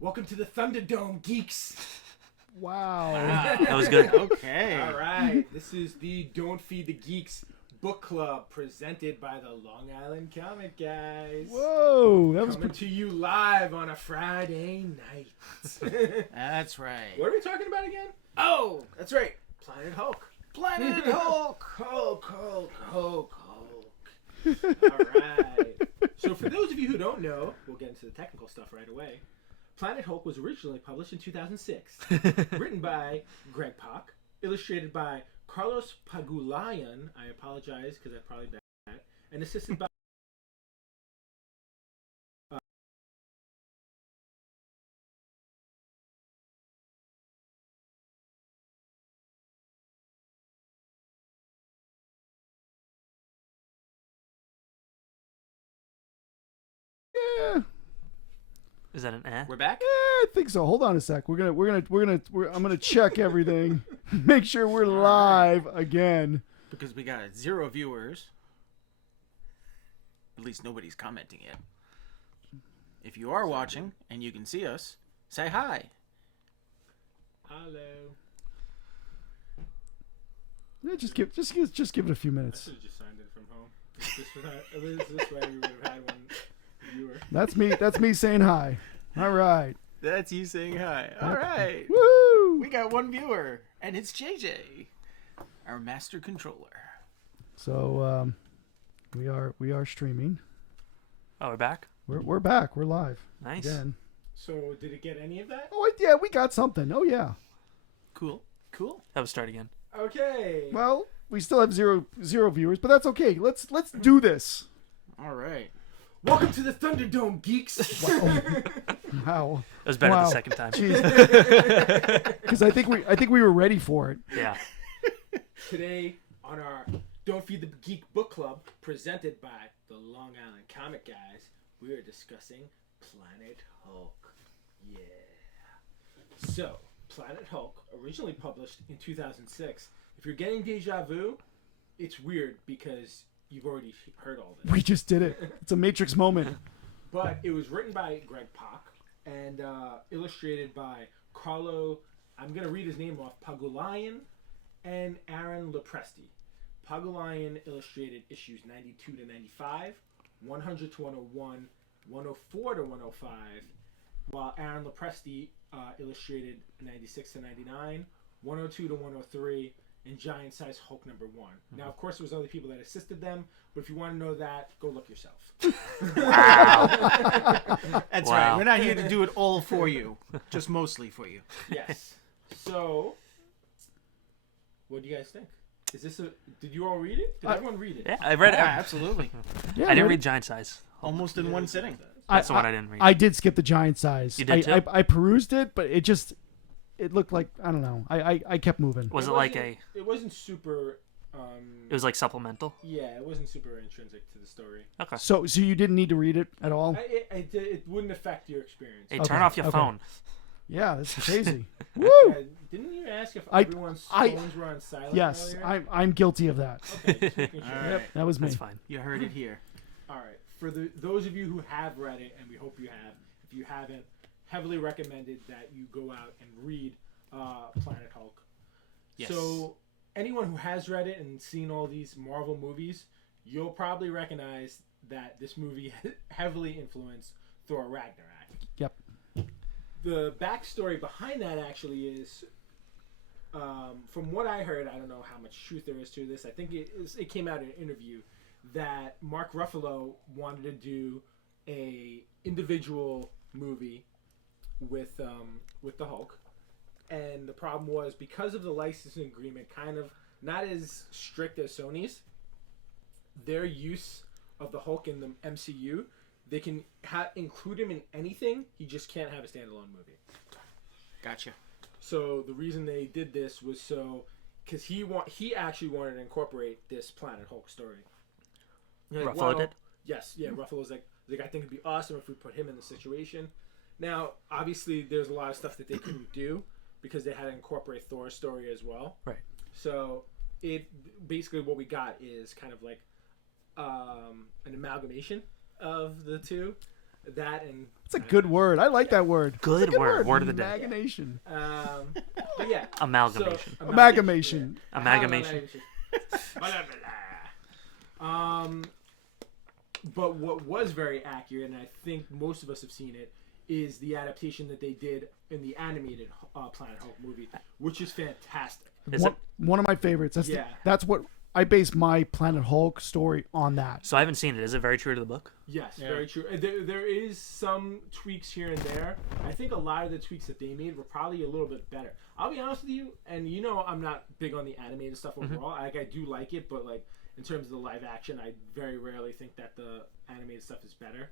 Welcome to the Thunderdome, geeks. Wow. That was good. Okay. All right, this is the Don't Feed the Geeks book club presented by the Long Island Comic Guys. Whoa, that was Coming to you live on a Friday night. That's right. What are we talking about again? Oh, that's right, Planet Hulk. Planet Hulk. Hulk. All right. So for those of you who don't know, we'll get into the technical stuff right away. Planet Hulk was originally published in 2006. Written by Greg Pak, illustrated by Carlos Pagulayan. I apologize because I probably bad that. And assisted by yeah. Is that an eh? We're back? I think so. Hold on a sec. I'm gonna check everything. Make sure we're live again. Because we got 0 viewers. At least nobody's commenting yet. If you are watching and you can see us, say hi. Hello. Yeah, just give it a few I minutes. should have just signed it from home. This way we would have had one viewer. That's me saying hi. All right. That's you saying hi. All right. Woo! We got 1 viewer, and it's JJ, our master controller. So we are streaming. Oh, we're back? We're back. We're live. Nice. Again. So did it get any of that? Oh yeah, we got something. Oh yeah. Cool. That was start again. Okay. Well, we still have zero viewers, but that's okay. Let's do this. All right. Welcome to the Thunderdome, geeks. Wow. It was better Wow. the second time. Because I think we were ready for it. Yeah. Today on our Don't Feed the Geek book club, presented by the Long Island Comic Guys, we are discussing Planet Hulk. Yeah. So, Planet Hulk, originally published in 2006. If you're getting deja vu, it's weird because you've already heard all this. We just did it. It's a Matrix moment. But it was written by Greg Pak and illustrated by Carlo, I'm going to read his name off, Pagulayan and Aaron Lepresti. Pagulayan illustrated issues 92 to 95, 100 to 101, 104 to 105, while Aaron Lepresti illustrated 96 to 99, 102 to 103, and Giant Size Hulk #1. Now, of course, there was other people that assisted them, but if you want to know that, go look yourself. Wow. That's Wow. right. We're not here to do it all for you, just mostly for you. Yes. So, what do you guys think? Is this Did you all read it? Did everyone read it? Yeah, I read it. Yeah, absolutely. Yeah, I didn't ready? read Giant Size. Almost in one sitting. That's the one I didn't read. I did skip the giant size. You did too? I perused it, but it looked like, I don't know. I kept moving. Was it like It wasn't super. It was like supplemental? Yeah, it wasn't super intrinsic to the story. Okay. So you didn't need to read it at all? It wouldn't affect your experience. Hey, Okay, turn off your okay. phone. Yeah, that's crazy. Woo! Didn't you ask if I- everyone's I- phones were on silent Yes, earlier? I'm guilty of that. Okay, just making sure. All right. That was me. That's fine. You heard it here. All right. For those of you who have read it, and we hope you have, if you haven't, heavily recommended that you go out and read Planet Hulk. Yes. So anyone who has read it and seen all these Marvel movies, you'll probably recognize that this movie heavily influenced Thor Ragnarok. Yep. The backstory behind that actually is, from what I heard, I don't know how much truth there is to this. I think it came out in an interview that Mark Ruffalo wanted to do a individual movie with the Hulk, and the problem was because of the licensing agreement, kind of not as strict as Sony's. Their use of the Hulk in the MCU, they can include him in anything. He just can't have a standalone movie. Gotcha. So the reason they did this was because he actually wanted to incorporate this Planet Hulk story. Ruffalo did? Yes, yeah. Ruffalo's like I think it'd be awesome if we put him in the situation. Now, obviously, there's a lot of stuff that they couldn't do because they had to incorporate Thor's story as well. Right. So it basically what we got is kind of like an amalgamation of the two. that and It's a good word. I like that word. Good It's a word. Word of the day. Imagination. but yeah, Amalgamation. So, Amalgamation. yeah. Amalgamation. But what was very accurate, and I think most of us have seen it, is the adaptation that they did in the animated Planet Hulk movie, which is fantastic. One of my favorites. Yeah. That's what I base my Planet Hulk story on. That. So I haven't seen it. Is it very true to the book? Yes, very true. There is some tweaks here and there. I think a lot of the tweaks that they made were probably a little bit better. I'll be honest with you, and you know I'm not big on the animated stuff overall. I do like it, but like in terms of the live action, I very rarely think that the animated stuff is better.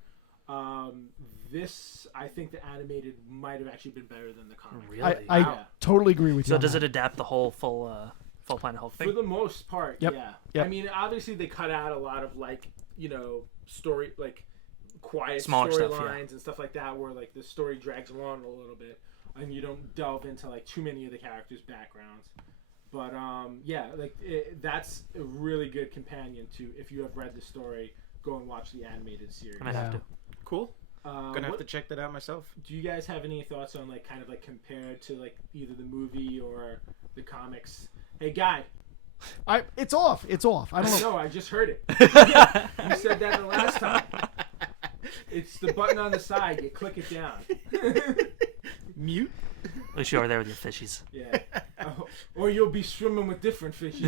This, I think the animated might have actually been better than the comic. Really? I totally agree with you. So on does that. it adapt the whole full Planet Hulk thing? For the most part, Yep. yeah. Yep. I mean, obviously they cut out a lot of like, story, like quiet Smaller stuff, storylines and stuff like that, where like the story drags along a little bit, and you don't delve into like too many of the characters' backgrounds. But that's a really good companion to, if you have read the story, go and watch the animated series. I might have to. Cool. Gonna have to check that out myself. Do you guys have any thoughts on like kind of like compared to like either the movie or the comics? Hey, guy. It's off. It's off. I don't know. No, I just heard it. You said that the last time. It's the button on the side. You click it down. Mute. At least you are there with your fishies. Yeah. Or you'll be swimming with different fishes.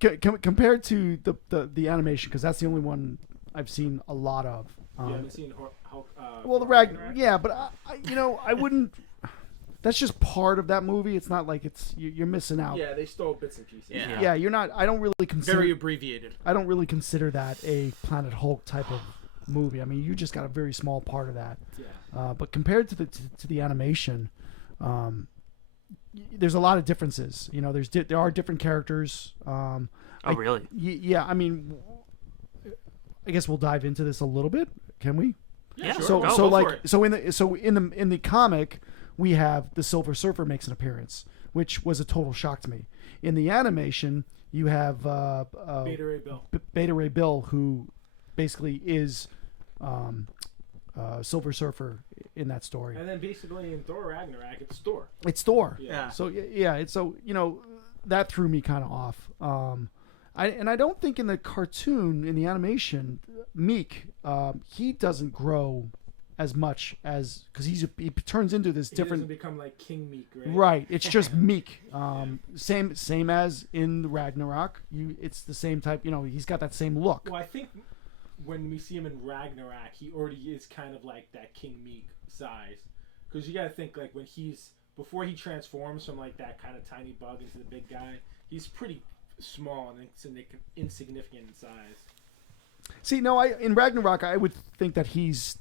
Compared to the animation, because that's the only one I've seen a lot of. You haven't seen Hulk? Well, the Ragnarok. Yeah, but I wouldn't. That's just part of that movie. It's not like you're missing out. Yeah, they stole bits and pieces. Yeah, you're not. I don't really consider. Very abbreviated. I don't really consider that a Planet Hulk type of movie. I mean, you just got a very small part of that. Yeah. But compared to the animation, there's a lot of differences. There are different characters. Really? Yeah. I mean, I guess we'll dive into this a little bit. Can we? Yeah. Sure. So in the comic, we have the Silver Surfer makes an appearance, which was a total shock to me. In the animation, you have Beta Ray Bill. Beta Ray Bill, who basically is Silver Surfer in that story. And then basically in Thor Ragnarok, it's Thor. It's Thor. Yeah. So that threw me kind of off. I don't think in the cartoon, in the animation, Meek, he doesn't grow as much as, because he turns into this different. He doesn't become like King Meek, right? Right. It's just Meek. Same as in Ragnarok. It's the same type. He's got that same look. Well, I think when we see him in Ragnarok, he already is kind of like that King Meek size, because you got to think like before he transforms from like that kind of tiny bug into the big guy, he's pretty small and insignificant in size. See, no, in Ragnarok, I would think that he's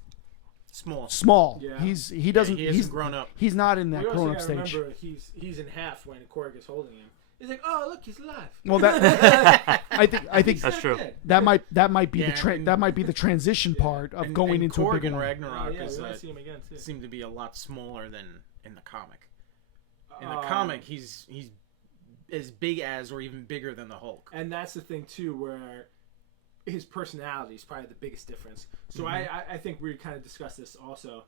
small. Yeah. He He's grown up. He's not in that we grown also up gotta stage. remember he's in half when Korg is holding him. He's like, oh look, he's alive. Well, that I think That's true. that might be Yeah, that might be the transition part of going into Korg a bigger in one. Ragnarok we might see him again too. seemed to be a lot smaller than in the comic. In the comic, he's as big as or even bigger than the Hulk. And that's the thing too, where his personality is probably the biggest difference. So I think we kind of discussed this also.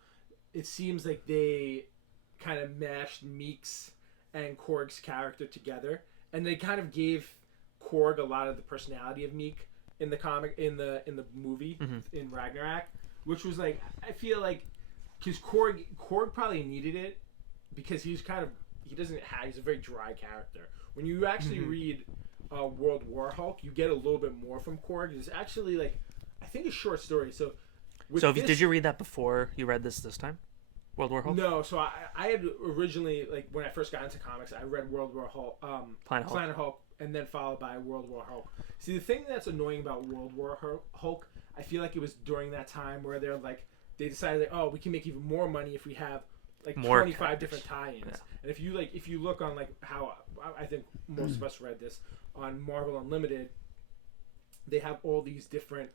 It seems like they kind of mashed Meek's and Korg's character together, and they kind of gave Korg a lot of the personality of Meek in the comic, in the movie, in Ragnarok, which was like, I feel like, because Korg probably needed it, because he's a very dry character. When you actually read World War Hulk, you get a little bit more from Korg. It's actually like, I think, a short story. So did you read that before you read this time? World War Hulk? No, so I had originally, like, when I first got into comics, I read World War Hulk, Planet Hulk, and then followed by World War Hulk. See, the thing that's annoying about World War Hulk, I feel like it was during that time where they decided, like, oh, we can make even more money if we have like more 25 characters. different tie-ins. Yeah. And if you look on like how I think most of us read this on Marvel Unlimited, they have all these different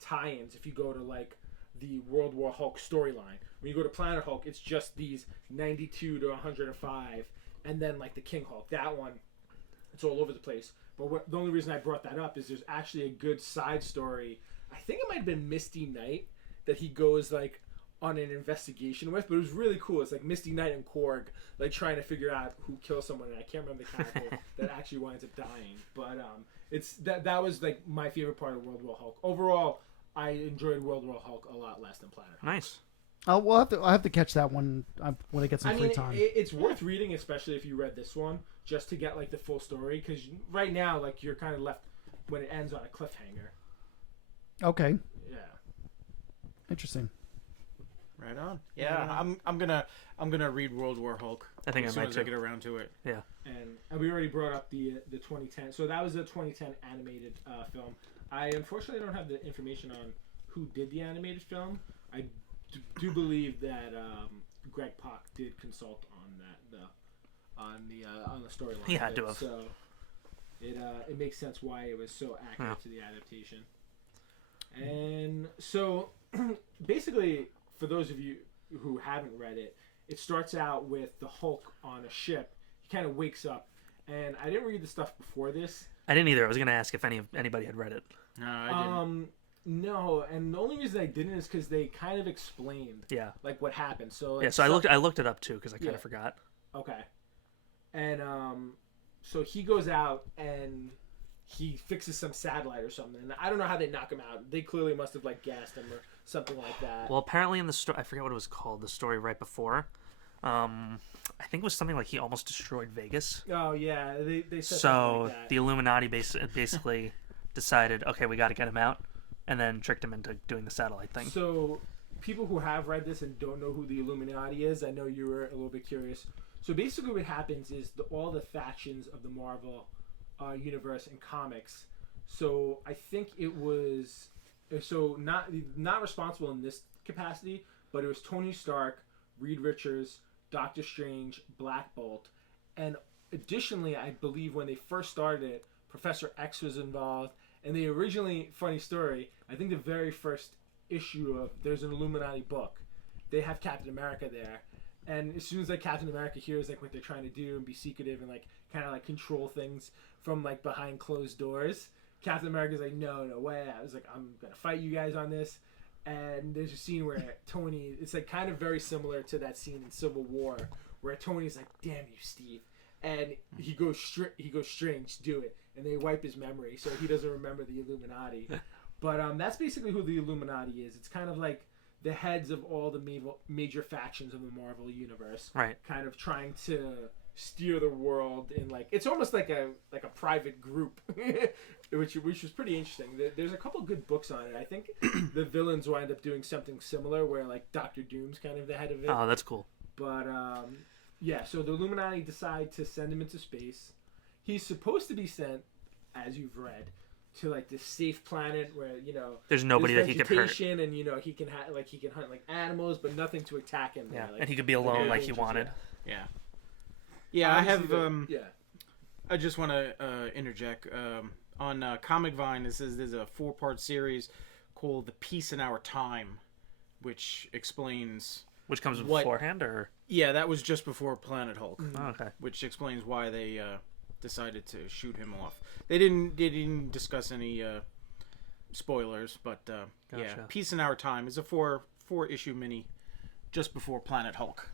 tie-ins. If you go to like the World War Hulk storyline, when you go to Planet Hulk, it's just these 92 to 105, and then like the King Hulk, that one, it's all over the place. But the only reason I brought that up is there's actually a good side story. I think it might have been Misty Knight that he goes like on an investigation with, but it was really cool. It's like Misty Knight and Korg like trying to figure out who kills someone, and I can't remember the character that actually winds up dying. But it's that was like my favorite part of World War Hulk. Overall, I enjoyed World War Hulk a lot less than Planet Hulk. Nice. I'll have to catch that one when I get some free time. It's worth reading, especially if you read this one, just to get like the full story. Because right now, like you're kind of left when it ends on a cliffhanger. Okay. Yeah. Interesting. Right on. Yeah, I'm gonna read World War Hulk. I think as I soon might as too. I get around to it. Yeah. And we already brought up the 2010. So that was the 2010 animated film. I unfortunately don't have the information on who did the animated film. I do believe that Greg Pak did consult on the storyline. He had to have. So it makes sense why it was so accurate to the adaptation. And so basically, for those of you who haven't read it, it starts out with the Hulk on a ship. He kind of wakes up, and I didn't read the stuff before this. I didn't either. I was going to ask if anybody had read it. No, I didn't. No, and the only reason I didn't is because they kind of explained, Yeah. like what happened. So like, Yeah. So I looked it up too because I kind of forgot. Okay, and so he goes out and he fixes some satellite or something. And I don't know how they knock him out. They clearly must have like gassed him or something like that. Well, apparently in the story, I forget what it was called. The story right before, I think it was something like he almost destroyed Vegas. Oh yeah, they said something So like that. the Illuminati basically decided, okay, we got to get him out, and then tricked him into doing the satellite thing. So people who have read this and don't know who the Illuminati is, I know you were a little bit curious. So basically what happens is all the factions of the Marvel universe and comics. So I think it was not responsible in this capacity, but it was Tony Stark, Reed Richards, Doctor Strange, Black Bolt, and additionally, I believe when they first started it, Professor X was involved. And they originally, funny story, I think the very first issue of there's an Illuminati book, they have Captain America there. And as soon as like Captain America hears like what they're trying to do and be secretive and like kind of like control things from like behind closed doors, Captain America's like, no way. I was like, I'm gonna fight you guys on this. And there's a scene where Tony, it's like kind of very similar to that scene in Civil War where Tony's like, damn you, Steve. And he goes Strange, do it. And they wipe his memory so he doesn't remember the Illuminati. But that's basically who the Illuminati is. It's kind of like the heads of all the major factions of the Marvel universe, Right. kind of trying to steer the world in like it's almost like a private group, which was pretty interesting. There's a couple good books on it. I think the villains wind up doing something similar, where like Doctor Doom's kind of the head of it. Oh, that's cool. But yeah, so the Illuminati decide to send him into space. He's supposed to be sent, as you've read, to like this safe planet where There's nobody that he could hurt. and he can he can hunt like animals, but nothing to attack him. Yeah, Like, and he could be alone like he wanted. Yeah. Yeah, I have. Yeah. I just want to interject. On Comic Vine, it says there's a 4-part series called "The Peace in Our Time," which explains. Which comes What- beforehand, or Yeah, that was just before Planet Hulk, oh, okay. which explains why they decided to shoot him off. They didn't discuss any spoilers, but yeah, Gotcha. Peace in Our Time is a 4-issue mini just before Planet Hulk.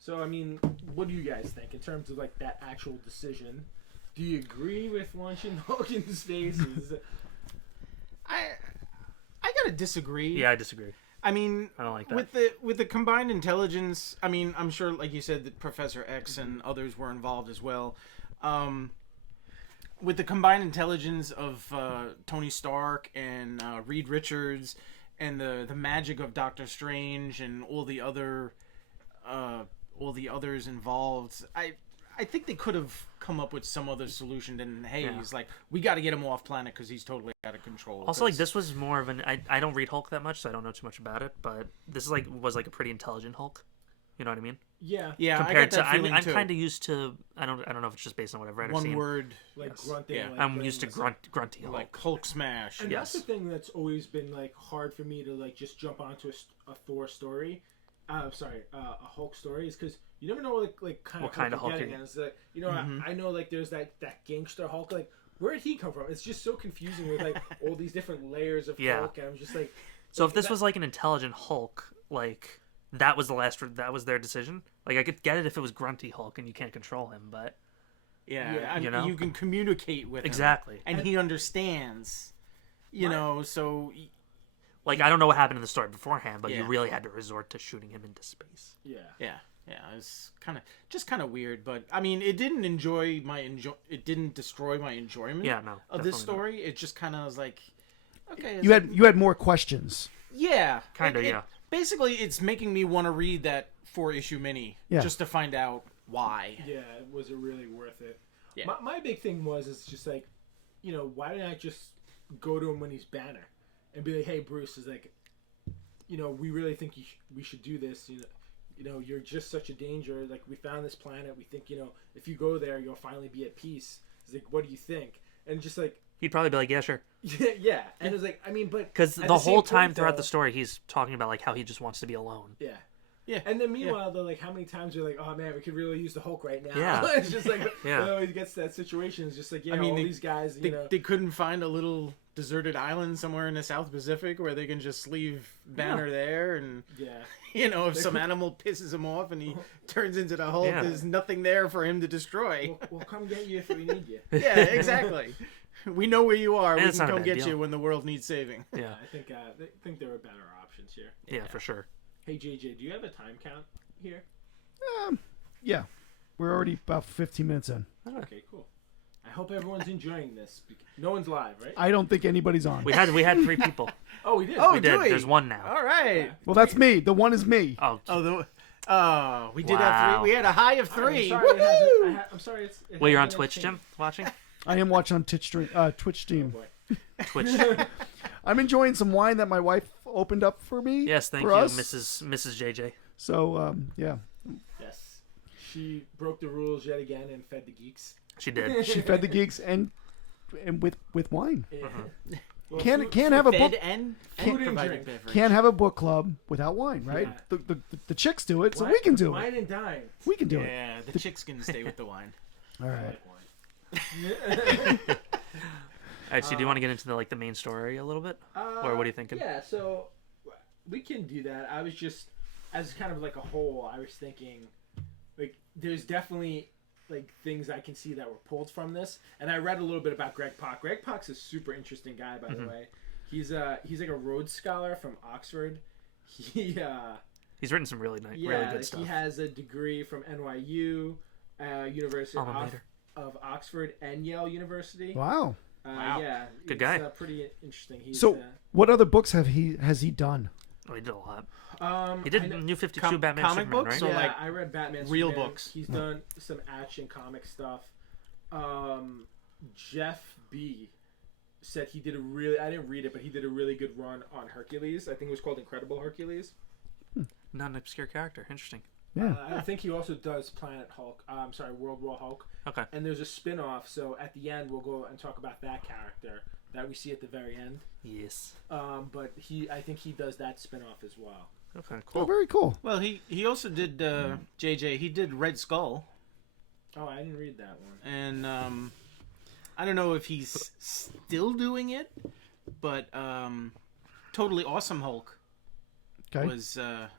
So I mean, what do you guys think in terms of like that actual decision? Do you agree with launching Hulk into space? I gotta disagree. Yeah, I disagree. I mean, I don't like that. with the combined intelligence. I mean, I'm sure, like you said, that Professor X and others were involved as well. With the combined intelligence of Tony Stark and Reed Richards, and the magic of Doctor Strange and all the others involved, I think they could have come up with some other solution than, hey, he's like, we got to get him off planet because he's totally out of control. Also, like, this was more of an... I don't read Hulk that much, so I don't know too much about it, but this was like a pretty intelligent Hulk. You know what I mean? Yeah. Yeah, Compared I got that to... feeling I'm too. kind of used to... I don't know if it's just based on what I've read or One seen. word, Like yes. grunting. Yeah. Like, I'm used to brainless. grunty Hulk. like Hulk smash. And Yes. that's the thing that's always been like hard for me to like just jump onto a Thor story. A Hulk story is because you never know like kind What of kind of Hulk you're you're getting. And it's like I know like there's that gangster Hulk. Like where did he come from? It's just so confusing with like all these different layers of Yeah. Hulk, and I'm just like, So if this was like an intelligent Hulk, like that was that was their decision. Like I could get it if it was grunty Hulk and you can't control him, but Yeah, Yeah, I mean, you know? you can communicate with him, exactly. and he understands. You know, so Like I don't know what happened in the story beforehand, but you Yeah. really had to resort to shooting him into space. yeah, yeah, it's kind of weird. But I mean, it didn't It didn't destroy my enjoyment. Yeah, no, of this definitely not. story. It just kind of was like, okay, You had more questions. yeah, Kinda, yeah. Basically, it's making me want to read that 4-issue mini Yeah. just to find out why. yeah. Was it really worth it? Yeah. My big thing was just like, you know, why didn't I just go to him when he's Banner and be like, hey, Bruce, is like, you know, we really think we should do this. You know, you're just such a danger. Like, we found this planet. We think, you know, if you go there, you'll finally be at peace. It's like, what do you think? And just like, He'd probably be like, yeah, sure. yeah. And it's like, I mean, but Because at the same whole time point, throughout though- the story, he's talking about like how he just wants to be alone. yeah. Yeah. And then meanwhile, though, like, how many times you're like, oh man, we could really use the Hulk right now. Yeah. It's just like, Yeah. it always gets to that situation. It's just like, yeah, I mean, all they- these guys, you know. They couldn't find a little deserted island somewhere in the South Pacific where they can just leave Banner there, and Yeah. you know, if some animal pisses him off and he turns into the Hulk, Yeah. there's nothing there for him to destroy. We'll come get you if we need you. Yeah, exactly. We know where you are. And We it's can not a come bad get deal. you when the world needs saving. Yeah, I think there were better options here. yeah, for sure. Hey JJ, do you have a time count here? Yeah, we're already about 15 minutes in. Okay, cool. I hope everyone's enjoying this. No one's live, right? I don't think anybody's on. We had 3 people. Oh, we did. Oh, We did. do we? There's one now. All right. Well, that's me. The one is me. Oh, We did have Wow. 3. We had a high of I'm 3. sorry, it hasn't- I'm sorry. well, you're on hasn't Twitch, changed. Jim, watching I am watching on Twitch stream. Oh, boy. Twitch. I'm enjoying some wine that my wife opened up for me. Yes, thank for you, us. Mrs. JJ. So yeah, Yes. She broke the rules yet again and fed the geeks. She did. she fed the geeks and with wine. Yeah. Uh-huh. Well, Can't food- can't have a Fed book and Food and provided drink. beverage. can't have a book club without wine, right? Yeah. The chicks do it, so Wine- we can do it. Wine and dine. We can do it. Yeah, the chicks can stay with the wine. All I right. like wine. All right, so do you want to get into the main story a little bit, or what are you thinking? Yeah, so we can do that. I was just, as kind of like a whole, I was thinking, like, there's definitely like things I can see that were pulled from this, and I read a little bit about Greg Pak. Greg Pak's a super interesting guy, by the way. He's like a Rhodes Scholar from Oxford. He's written some really nice, yeah, really good like, stuff. he has a degree from NYU, University Alma mater. of Oxford, and Yale University. Wow. Wow. Yeah, Good it's, guy. Pretty interesting. He's, So, what other books has he done? Oh, he did a lot. he He did New 52 Batman comic Superman, books, right? or Yeah, like I read Batman. real Superman. books? He's done some action comic stuff. Jeff B said he did I didn't read it, but he did a really good run on Hercules. I think it was called Incredible Hercules. Not an obscure character. Interesting. Yeah. I think he also does Planet Hulk. I'm sorry, World War Hulk. Okay. And there's a spin-off, so at the end we'll go and talk about that character that we see at the very end. Yes. But I think he does that spin-off as well. Okay. Oh, Cool. very cool. Well, he also did JJ. He did Red Skull, Oh, I didn't read that one. and I don't know if he's still doing it, but Totally Awesome Hulk Okay.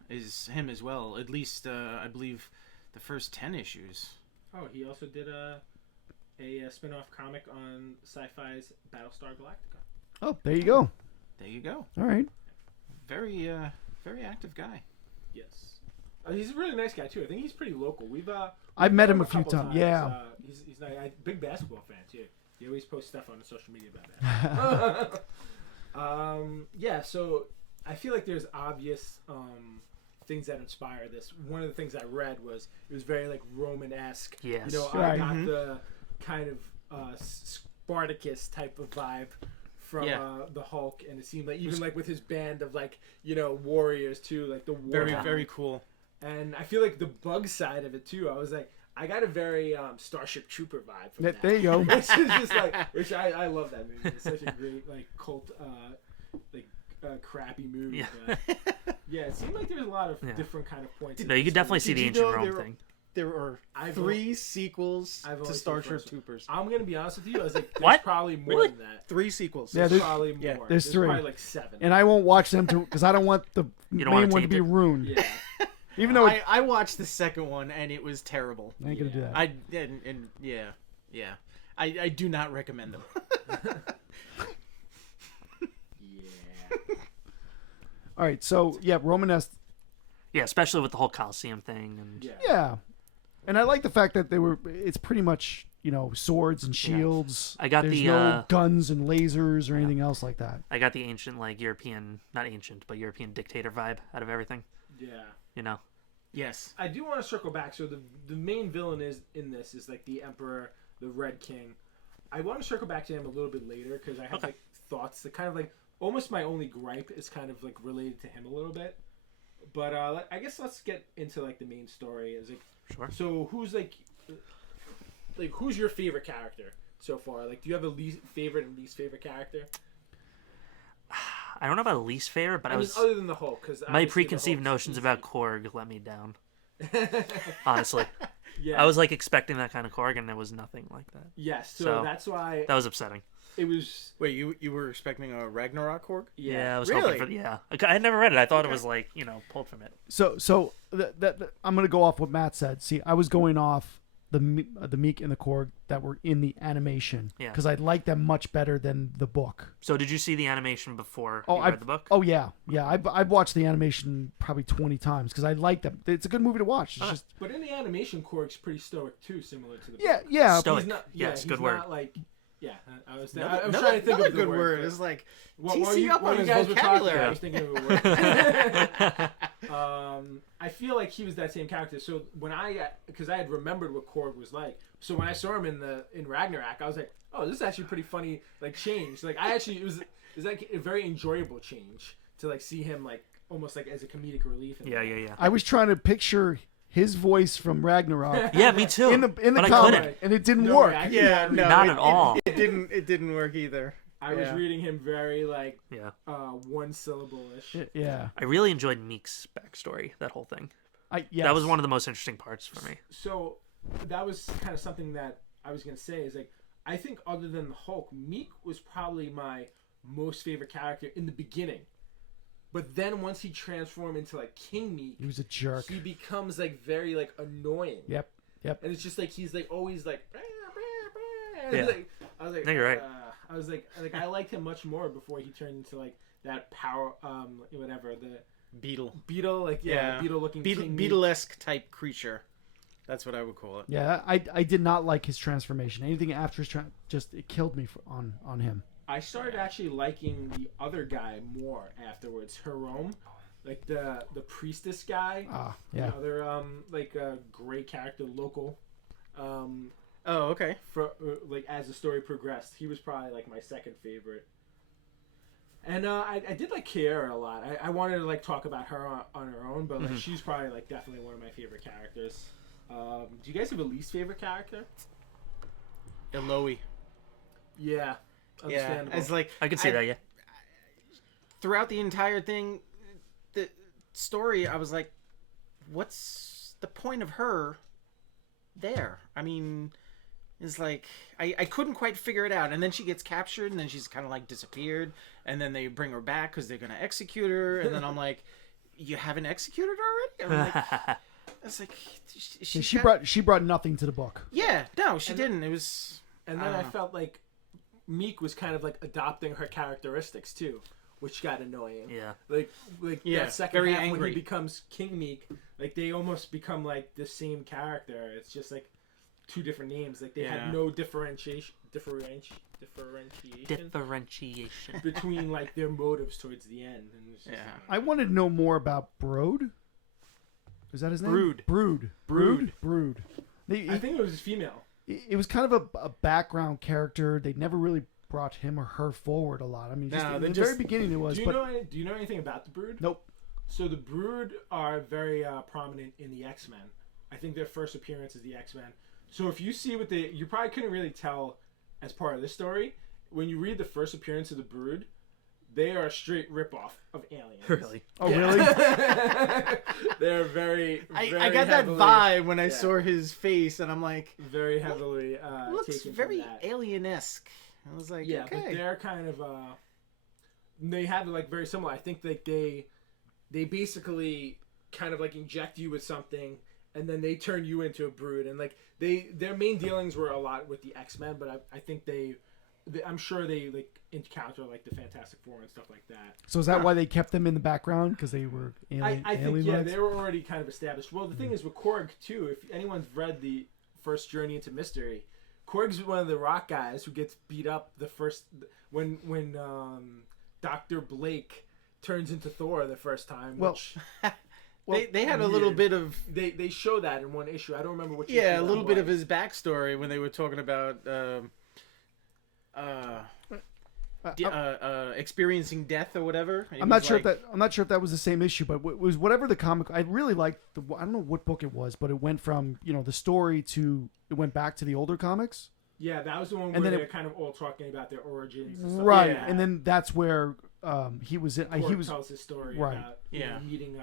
is him as well. At least I believe the first 10 issues. Oh, he also did a spin-off comic on Sci-Fi's Battlestar Galactica. Oh, there you go. There you go. All right. Very very active guy. Yes. He's a really nice guy too. I think he's pretty local. I've met him a couple few times. Yeah. He's nice. Big basketball fan too. He always posts stuff on social media about that. Yeah. So I feel like there's obvious things that inspire this. One of the things I read was it was very like Roman-esque. Yes. You know, Right. I got the kind of Spartacus type of vibe from the Hulk, and it seemed like even like with his band of like warriors too, like the war. Very cool. And I feel like the bug side of it too. I was like, I got a very Starship Trooper vibe from that. There you go. Which is just like, I love that movie. It's such a great like cult, crappy movie. Yeah. But, yeah, it seemed like there was a lot of Yeah. different kind of points. No, you could definitely see Did the you ancient know Rome there- thing. there are I've 3 sequels I've to only seen Starship the first Troopers. I'm gonna be honest with you. I was like, there's What? probably more Really? than that. 3 sequels. Yeah, There's there's- probably yeah, more. there's 3. Probably like 7. And I won't watch them because I don't want the don't main wanna one to taint be it? ruined. Yeah. Even though I watched the second one and it was terrible. I ain't gonna do that. I do not recommend them. Yeah. All right, so yeah, Romanesque. Yeah, especially with the whole Coliseum thing. And Yeah. Yeah, and I like the fact that they were. It's pretty much swords and shields. I got There's the, no guns and lasers or anything else like that. I got the ancient, like, European, not ancient, but European dictator vibe out of everything. Yeah. You know? Yes. I do want to circle back. So the main villain is in this is like the Emperor, the Red King. I want to circle back to him a little bit later because I have Okay. like thoughts that kind of like almost my only gripe is kind of like related to him a little bit. But I guess let's get into like the main story. Is like Sure. so who's like who's your favorite character so far? Like, do you have a least favorite and least favorite character? I don't know about least favorite, but I mean, was other than the Hulk, because my preconceived notions about Korg let me down. Honestly, Yeah, I was like expecting that kind of Korg, and there was nothing like that. yes. So, So, that's why That was upsetting. it was. Wait, you were expecting a Ragnarok Korg? Yeah, I was Really? hoping for I had never read it. I thought it was like pulled from it. So I'm gonna go off what Matt said. See, I was going off the Meek and the Korg that were in the animation Yeah. because I like them much better than the book. So did you see the animation before Oh, you read the book? Oh yeah. I've watched the animation probably 20 times because I like them. It's a good movie to watch. It's just But in the animation, Korg's pretty stoic too, similar to the yeah, book. yeah. Stoic. He's not. Yes, he's good not word. Like, yeah, I was Another, trying to think another of the good word. but- It's like While TC up while on his guys were talking, I vocabulary. was thinking of a word. I feel like he was that same character. So when because I had remembered what Korg was like, so when I saw him in Ragnarok, I was like, oh, this is actually pretty funny. Like change. Like it was like a very enjoyable change to like see him like almost like as a comedic relief. Yeah. I was trying to picture his voice from Ragnarok Yeah, me too. in the but I comic, couldn't. and it didn't No, work. I Yeah, no, Not at all. It didn't work either. I was reading him very like Yeah. one syllable ish. Yeah, I really enjoyed Meek's backstory. That whole thing. yes. That was one of the most interesting parts for me. So that was kind of something that I was gonna say is like I think other than the Hulk, Meek was probably my most favorite character in the beginning. But then once he transformed into like King Meek, He was a jerk. he becomes like very like annoying. Yep. And it's just like he's like always like. And Yeah. like, I was like, No, you're right. I was like I liked him much more before he turned into like that power whatever the Beetle. beetle like beetle looking Beetle-esque type creature. That's what I would call it. Yeah, I did not like his transformation. Anything after his just it killed me on him. I started actually liking the other guy more afterwards. Jerome, like the priestess guy. Ah, yeah. The other like gray character, local. Oh, okay. For like as the story progressed, he was probably like my second favorite. And I did like Kiara a lot. I wanted to like talk about her on her own, but like she's probably like definitely one of my favorite characters. Do you guys have a least favorite character? Eloi. Yeah. Yeah, Understandable. it's like I could see that. Yeah. throughout the entire thing, the story, I was like, what's the point of her there? I mean, it's like I couldn't quite figure it out. And then she gets captured, and then she's kind of like disappeared, and then they bring her back because they're gonna execute her, and then I'm like, you haven't executed her already? I'm like, it's like She brought nothing to the book. Yeah, no, she didn't. It was. And then I felt like Meek was kind of like adopting her characteristics too, which got annoying. Yeah. Like Yeah, that second very half when angry. he becomes King Meek, like they almost become like the same character. It's just like two different names. Like they Yeah. had no differentiation between like their motives towards the end. And it was just, I wanted to know more about Brood. Is that his name? Brood. Brood. I think it was female. It was kind of a background character. They never really brought him or her forward a lot. I mean, just No, in they the just- very beginning it was. Do you know anything about the Brood? Nope. So the Brood are very prominent in the X-Men. I think their first appearance is the X-Men. So if you see you probably couldn't really tell as part of this story. When you read the first appearance of the Brood, they are a straight ripoff of Aliens. Really? Oh, really? They're very, very I got heavily, that vibe when I yeah. saw his face, and I'm like, very heavily looks taken very from that. alien-esque. I was like, Yeah, okay. but they're kind of they have like very similar. I think like they basically kind of like inject you with something, and then they turn you into a brood. And like their main dealings were a lot with the X-Men, but I think I'm sure they like encounter like the Fantastic Four and stuff like that. So is that why they kept them in the background? Because they were alien? I think alien yeah, bugs? they were already kind of established. Well, the thing is with Korg too. If anyone's read the first Journey into Mystery, Korg's one of the rock guys who gets beat up the first when Dr. Blake turns into Thor the first time. Well, Which, they had a little weird. bit of they show that in one issue. I don't remember which. issue a that little bit of was. his backstory when they were talking about experiencing death or whatever. I'm not sure if that was the same issue, but it was whatever the comic. I really liked I don't know what book it was, but it went from the story to it went back to the older comics. Yeah, that was the one And where then they're kind of all talking about their origins. And stuff. Right, Yeah. and then that's where he was in. Korg He was tells his story right. about Yeah. meeting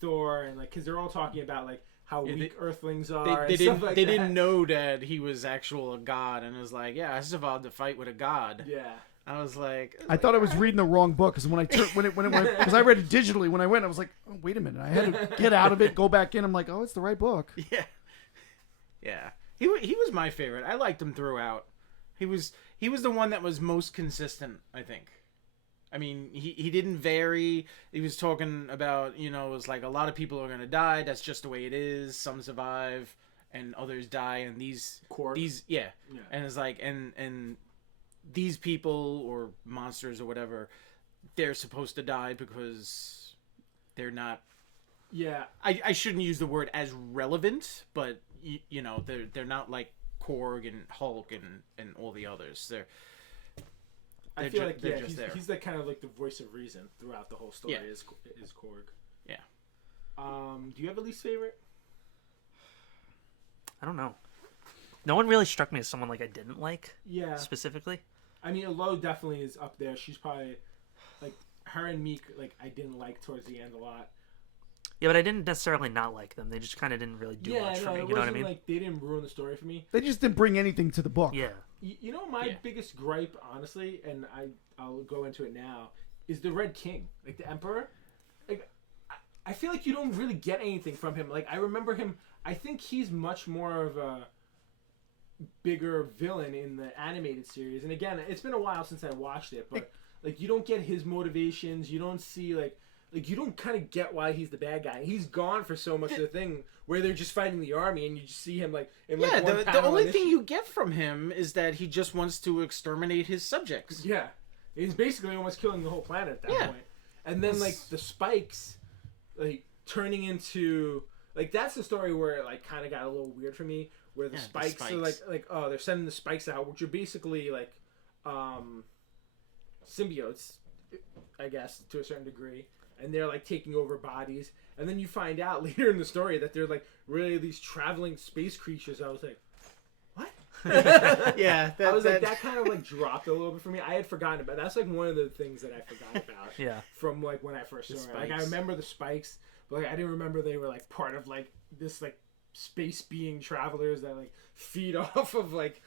Thor and like because they're all talking about like how Yeah, weak Earthlings are. they and didn't stuff like they that. didn't know that he was actual a god, and it was like, yeah, I survived a fight with a god. Yeah. I was like, I thought I was reading the wrong book because when it went because I read it digitally when I went, I was like, oh, wait a minute, I had to get out of it, go back in. I'm like, oh, it's the right book. yeah. He was my favorite. I liked him throughout. He was the one that was most consistent, I think. I mean, he didn't vary. He was talking about, it was like a lot of people are going to die. That's just the way it is. Some survive and others die. And Korg. yeah. And it's like, and these people or monsters or whatever, they're supposed to die because they're not. Yeah. I shouldn't use the word as relevant, but they're not like Korg and Hulk and all the others. I feel like they're just there. he's like kind of like the voice of reason throughout the whole story. Yeah. Is Korg. Yeah. Do you have a least favorite? I don't know. No one really struck me as someone like I didn't like Yeah. specifically. I mean, Alo definitely is up there. She's probably like her and Meek. Like I didn't like towards the end a lot. Yeah, but I didn't necessarily not like them. They just kind of didn't really do much for me. It You know what I wasn't mean? like they didn't ruin the story for me. They just didn't bring anything to the book. Yeah. You know my biggest gripe, honestly, and I'll go into it now, is the Red King, like the Emperor. Like I feel like you don't really get anything from him. Like I remember him. I think he's much more of a bigger villain in the animated series. And again, it's been a while since I watched it, but like you don't get his motivations. You don't see like you don't kind of get why he's the bad guy. He's gone for so much of the thing where they're just fighting the army, and you just see him like in like one the panel only in thing issue. you get from him is that he just wants to exterminate his subjects. Yeah, he's basically almost killing the whole planet at that Yeah. point. And then like the spikes, like turning into like that's the story where it like kind of got a little weird for me, where the spikes are like oh they're sending the spikes out, which are basically like symbiotes, I guess to a certain degree, and they're like taking over bodies. And then you find out later in the story that they're like really these traveling space creatures. I was like, what? Yeah, I was like, that kind of like dropped a little bit for me. I had forgotten about. That's like one of the things that I forgot about. Yeah. From like when I first saw it. Like I spikes. remember the spikes, but like I didn't remember they were like part of like this like space being travelers that like feed off of like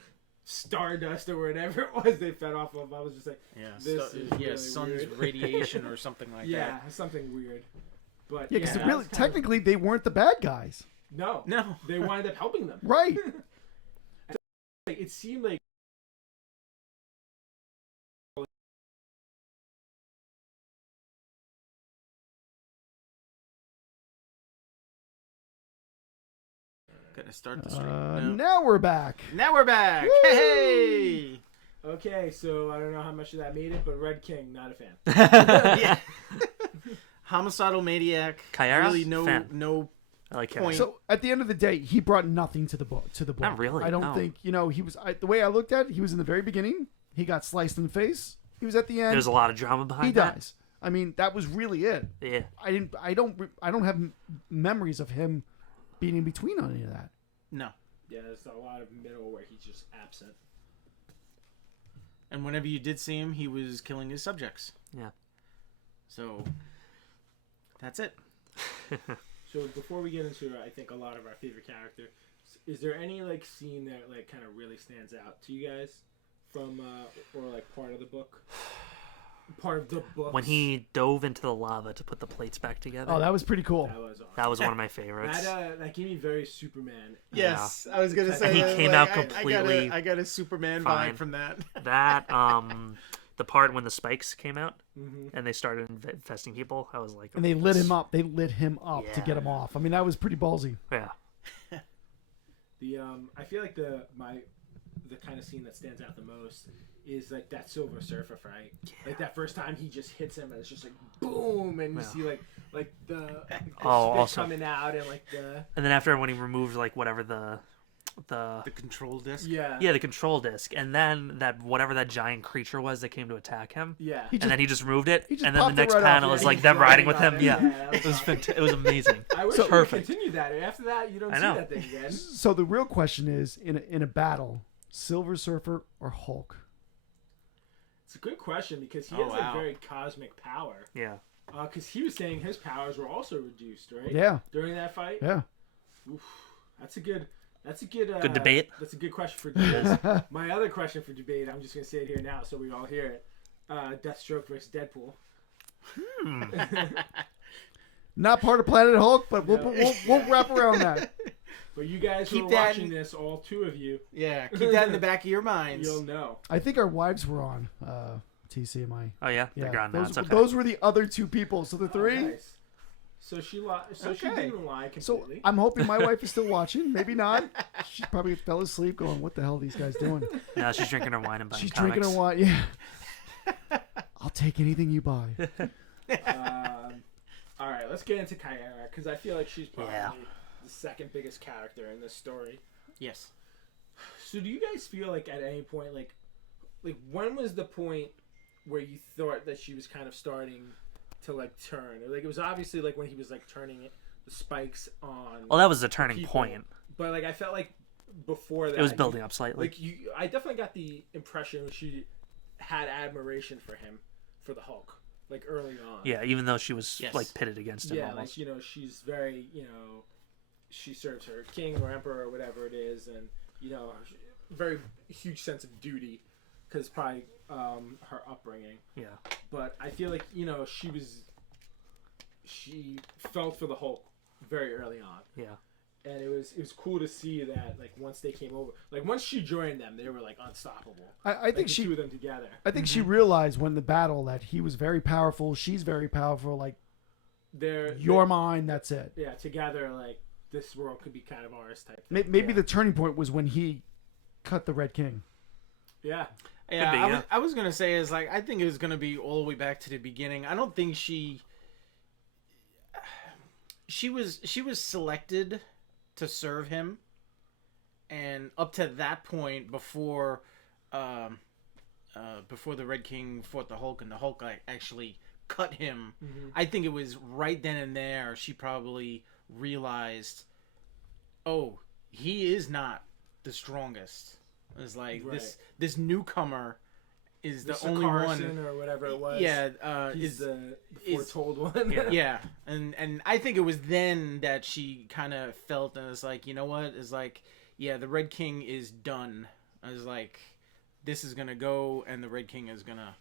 stardust or whatever it was they fed off of. I was just like, this is really sun's weird. radiation or something like that. Yeah, something weird. But Yeah, because that really, was kind of- technically, they weren't the bad guys. no, No. they wind up helping them. Right. Like, it seemed like Gonna start the stream. No. Now we're back. Now we're back. Woo! Hey. okay. So I don't know how much of that made it, but Red King, not a fan. Yeah. Homicidal maniac. Kyara? Really no Fan. no I like point. Kyara. So at the end of the day, he brought nothing to the book. Not really, I don't no. think he was. The way I looked at it, he was in the very beginning. He got sliced in the face. He was at the end. There's a lot of drama behind He that. dies. I mean, that was really it. Yeah. I don't have memories of him being in between on any of that. No. Yeah, there's a lot of middle where he's just absent. And whenever you did see him, he was killing his subjects. Yeah. So that's it. So before we get into, I think, a lot of our favorite character, is there any like scene that like kind of really stands out to you guys from or like part of the book? Part of the book. When he dove into the lava to put the plates back together. Oh, that was pretty cool. That was awesome. That was one of my favorites. That gave me very Superman. Yes, I was gonna say He came out I completely I got a Superman fine. vibe from that. That the part when the spikes came out Mm-hmm. and they started infesting people, I was like, And they lit him up. They lit him up to Yeah. get him off. I mean, that was pretty ballsy. Yeah. The I feel like the kind of scene that stands out the most is like that Silver Surfer fight. Like that first time he just hits him and it's just like boom, and you Yeah. see like the spit also- coming out and like the And then after when he removed like whatever the The control disc. yeah the control disc, and then that whatever that giant creature was that came to attack him, yeah. He and then he just removed it, he just and then the popped it next right off. panel Yeah, is he's like them riding with on him. it. Yeah, that it was awesome. it was amazing. I wish So- we could perfect. continue that. After that, you don't I see know. that thing again. So the real question is, in a battle, Silver Surfer or Hulk? It's a good question because he Oh, has like wow. very cosmic power. Yeah, Because he was saying his powers were also reduced, right? Yeah, During that fight. yeah. Oof, that's a good. good debate. That's a good question for debate. My other question for debate, I'm just gonna say it here now so we all hear it. Deathstroke versus Deadpool. Not part of Planet Hulk, but No. we'll wrap around that. But you guys who Keep are that watching in- this, all two of you, Yeah, keep that in the back of your minds. you'll know. I think our wives were on TCMI. oh yeah, they're gone now. those, It's okay. those were the other two people. So the Oh, three. nice. So she So she Okay. didn't lie So completely. I'm hoping my wife is still watching. Maybe not. She probably fell asleep going, "What the hell are these guys doing?" Now she's drinking her wine and buying She's comics. drinking her wine. Yeah. I'll take anything you buy. All right, let's get into Kyara because I feel like she's probably Yeah. the second biggest character in this story. Yes. So do you guys feel like at any point, like when was the point where you thought that she was kind of starting to like turn? Like it was obviously like when he was like turning the spikes on. Well, that was the turning people, point. But like I felt like before that It was building up slightly. Like I definitely got the impression she had admiration for him, for the Hulk, like early on. Yeah, even though she was Yes. like pitted against him Yeah, almost. like she's very she serves her king or emperor or whatever it is, and very huge sense of duty because probably her upbringing. Yeah. But I feel like she felt for the Hulk very early on, Yeah. and it was cool to see that like once they came over, like once she joined them, they were like unstoppable. I Like, think the she. two of them together. I think she realized when the battle that he was very powerful. She's very powerful. Like They're you're mine. That's it. yeah together like this world could be kind of ours type. Maybe Yeah. the turning point was when he cut the Red King. Yeah. Yeah, be, yeah. I was gonna say is like I think it was gonna be all the way back to the beginning. I don't think she was selected to serve him, and up to that point before the Red King fought the Hulk and the Hulk like actually cut him. Mm-hmm. I think it was right then and there she probably realized, oh, he is not the strongest. It's like Right. this newcomer is the The only Carson one. or whatever it was. Yeah, He's is the is- foretold one. Yeah. yeah, and I think it was then that she kind of felt and was like, you know what? It's like, yeah, the Red King is done. I was like, this is gonna go, and the Red King is gonna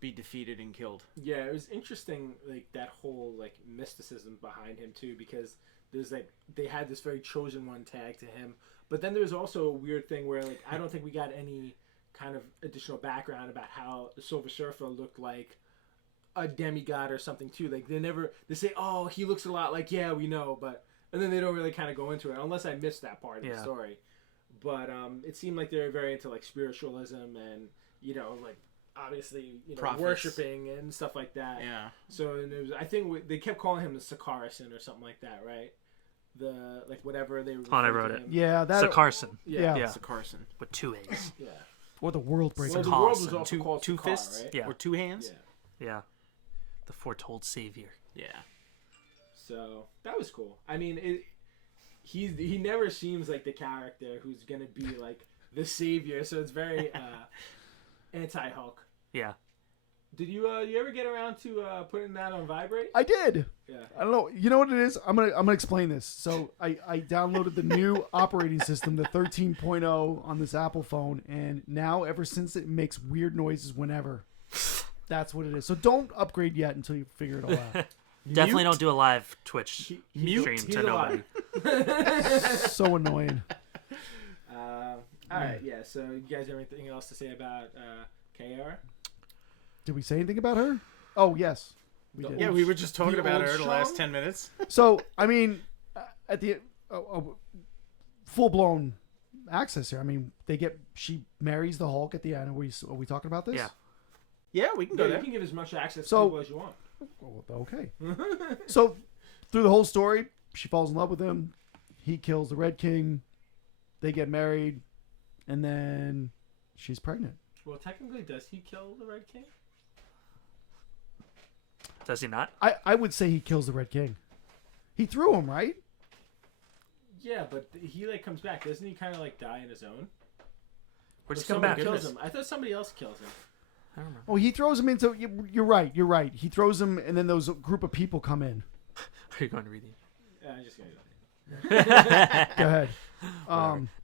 be defeated and killed. Yeah, it was interesting, like that whole like mysticism behind him too, because there's like they had this very chosen one tag to him, but then there's also a weird thing where like I don't think we got any kind of additional background about how the Silver Surfer looked like a demigod or something too. Like they say, oh, he looks a lot like, yeah, we know, but and then they don't really kind of go into it unless I missed that part of the Yeah. story. But it seemed like they were very into like spiritualism and like obviously Prophets. worshiping and stuff like that. Yeah, So and it was, I think they kept calling him the Sakarison or something like that, right? The like whatever they. Oh, I referred wrote to it. him. Yeah, that. So Carson Yeah. Yeah. it's a Carson. with 2 A's. Yeah. Or the World Breaker. Well, the Carson. world was also Two called two Sakar, fists right? Yeah. or two hands. Yeah. Yeah. The foretold savior. Yeah. So that was cool. I mean, he never seems like the character who's gonna be like the savior. So it's very anti-Hulk. Yeah. Did you ever get around to putting that on vibrate? I did. Yeah. I don't know. You know what it is? I'm gonna explain this. So I downloaded the new operating system, the 13.0 on this Apple phone, and now ever since it makes weird noises whenever. That's what it is. So don't upgrade yet until you figure it all out. Definitely don't do a live Twitch Mute. stream He's to nobody. So annoying. All right, yeah. So you guys have anything else to say about KR? Did we say anything about her? Oh yes, we did. Yeah, we were just talking The about old her the last strong? 10 minutes. So I mean, at the full blown access here. I mean, she marries the Hulk at the end. Are we talking about this? Yeah. Yeah, we can go Yeah, there. you can give as much access to So- people as you want. Oh, okay. So through the whole story, she falls in love with him. He kills the Red King. They get married, and then she's pregnant. Well, technically, does he kill the Red King? Does he not? I would say he kills the Red King. He threw him, right? Yeah, but he like comes back. Doesn't he kind of like die in his own? Where'd Or he come somebody back? kills him. I thought somebody else kills him. I don't remember. Oh, he throws him into. You're right. You're right. He throws him, and then those group of people come in. Are you going to read these? I'm just gonna go. Go ahead.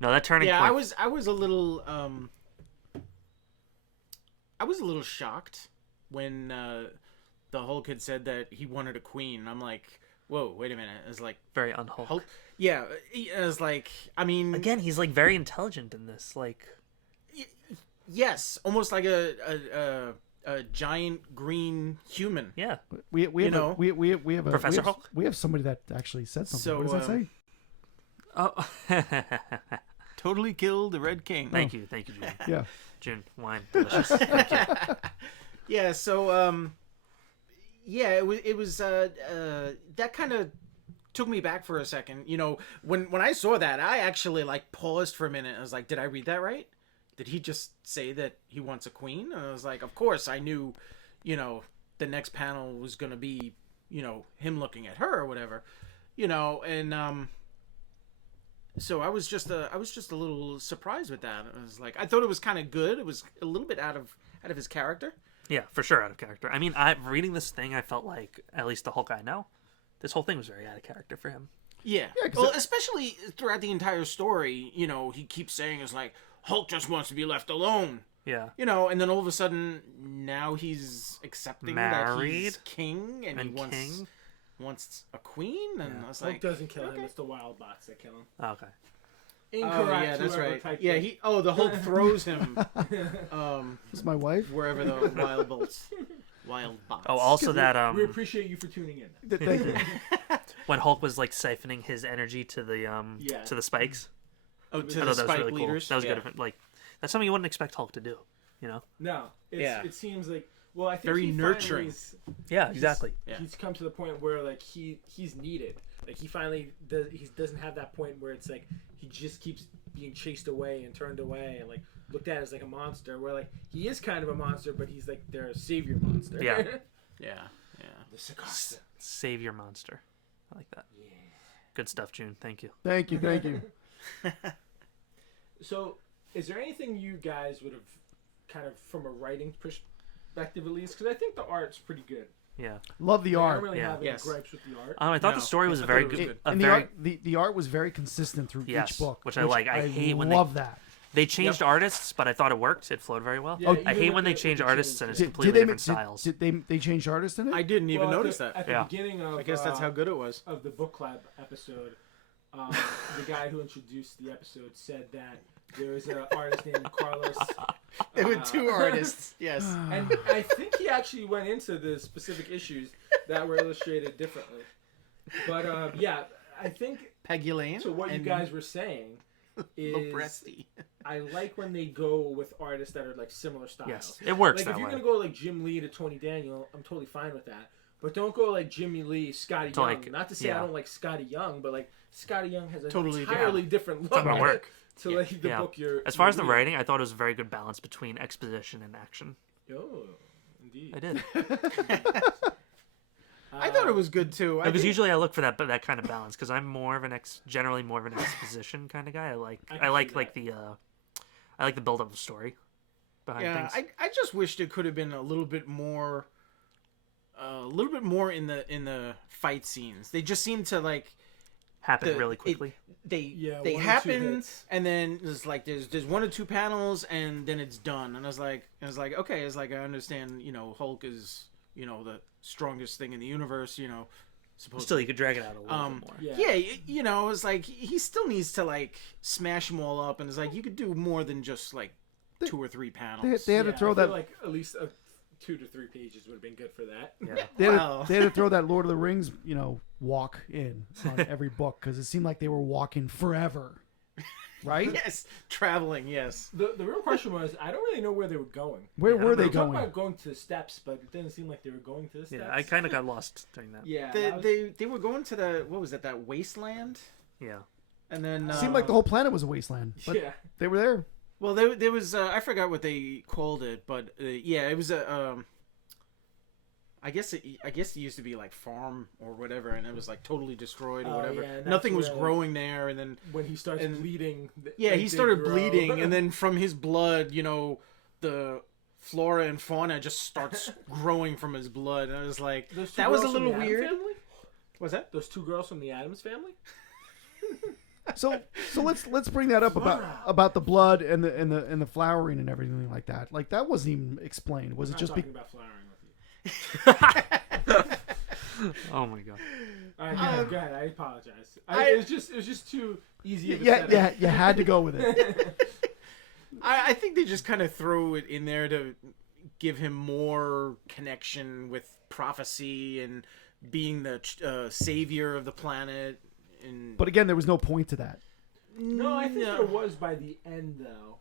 No, that turning Yeah, point. I was a little shocked when the Hulk had said that he wanted a queen. I'm like, whoa, wait a minute. It's like very un-Hulk. Hulk. Yeah, it was like, I mean, Again, he's like very intelligent in this. Like, yes, almost like a giant green human. yeah. We have we have a Professor we have, Hulk? we have somebody that actually said something. So, What does that say? Oh, Totally killed the Red King. thank you, June. Yeah. June, wine, delicious. Thank you. Yeah, so yeah, it was that kind of took me back for a second. You know, when I saw that, I actually like paused for a minute. I was like, did I read that right? Did he just say that he wants a queen? And I was like, of course, I knew, you know, the next panel was going to be, you know, him looking at her or whatever, you know, and so I was just a little surprised with that. I was like, I thought it was kind of good. It was a little bit out of his character. Yeah, for sure out of character. I mean, reading this thing, I felt like, at least the Hulk I know, this whole thing was very out of character for him. Yeah. Well, especially throughout the entire story, you know, he keeps saying it's like, Hulk just wants to be left alone. Yeah. You know, and then all of a sudden, now he's accepting that he's Married king and he wants a queen. And I was Hulk like, doesn't kill him. It's the wild bots that kill him. Okay. Incorrect. oh, yeah, that's whoever right. typed Yeah, it. the Hulk throws him This is my wife. wherever the wild bots. Oh, also that We appreciate you for tuning in. Thank you. when Hulk was like siphoning his energy to the to the spikes. Oh, I to thought the that was spike really leaders. cool. That was Yeah. good. Like, that's something you wouldn't expect Hulk to do. You know? No, it seems like I think Very he nurturing. Yeah, exactly. Yeah. He's come to the point where like he's needed. Like he finally doesn't have that point where it's like he just keeps being chased away and turned away and like looked at as like a monster. Where like he is kind of a monster, but he's like their savior monster. Yeah. Yeah. The Sakasta. Savior monster. I like that. Yeah. Good stuff, June. Thank you. Thank you. Thank you. So, is there anything you guys would have kind of from a writing perspective at least? Because I think the art's pretty good. Yeah. Love the I art. don't really Yeah. have any Yes. gripes with the art. I thought No, the story was I very thought it was good. good. And the art was very consistent through Yes, each book, which I like. I hate when love that. They changed artists, but I thought it worked. It flowed very well. Yeah, I even hate with when they the change artists and it's change. completely different styles. Did they change artists in it? I didn't even Well, notice that. At the Yeah. beginning of I guess that's how good it was. of the book club episode, the guy who introduced the episode said that there was an artist named Carlos. There were two artists. Yes. And I think he actually went into the specific issues that were illustrated differently. But yeah, I think Peggy Lane. to what you and guys were saying is Lopresti. I like when they go with artists that are like similar styles. Yes, it works Like that if you're way. gonna go like Jim Lee to Tony Daniel, I'm totally fine with that. But don't go like Jimmy Lee, Scotty To, Young. like, Not to say yeah. I don't like Scotty Young, but like Scotty Young has an Totally entirely different look Doesn't work. to like the Yeah. book you're. As far as the you're reading. writing, I thought it was a very good balance between exposition and action. Oh, indeed. I did. I thought it was good too. I Because think- usually I look for that kind of balance because I'm more of an generally more of an exposition kind of guy. I can like see like the I like the build up of the story. behind Yeah, things. I just wished it could have been a little bit more in the fight scenes. They just seem to like Happen really quickly. They Yeah, they 1 or 2 happen, hits. and then there's like there's 1 or 2 panels, and then it's done. And I was like okay, it's like I understand, Hulk is the strongest thing in the universe, supposedly. Still, you could drag it out a little bit more. Yeah. It's like he still needs to like smash them all up, and it's like you could do more than just like 2 or 3 panels. They had to Yeah, throw I feel that. like at least 2 to 3 pages would have been good for that. Yeah. They had to throw that Lord of the Rings, walk in on every book because it seemed like they were walking forever, right? Yes, traveling. Yes. The real question was, I don't really know where they were going. Where were they They talked going? about going to the steps, but it didn't seem like they were going to the steps. Yeah, I kind of got lost during that. Yeah, They were going to that wasteland, Yeah. and then It seemed like the whole planet was a wasteland, but yeah. they were there. well there was I forgot what they called it, but yeah, it was a I guess it used to be like farm or whatever, and it was like totally destroyed or Oh, whatever. yeah, and Nothing was that's where, growing there, and then When he starts bleeding. yeah, like, he they started grow. bleeding, and then from his blood, the flora and fauna just starts growing from his blood. And I was like, Those 2 that was a girls from little the weird. Addams family? Was that? Those 2 girls from the Addams family? So let's bring that up about the blood and the flowering and everything like that. Like that wasn't even explained. Was I'm it just talking about flowering with you. Oh my god. All right, go ahead. I apologize. It was just too easy of a yeah, setup. you had to go with it. I think they just kind of throw it in there to give him more connection with prophecy and being the savior of the planet. And But again, there was no point to that. No, I think there was by the end though,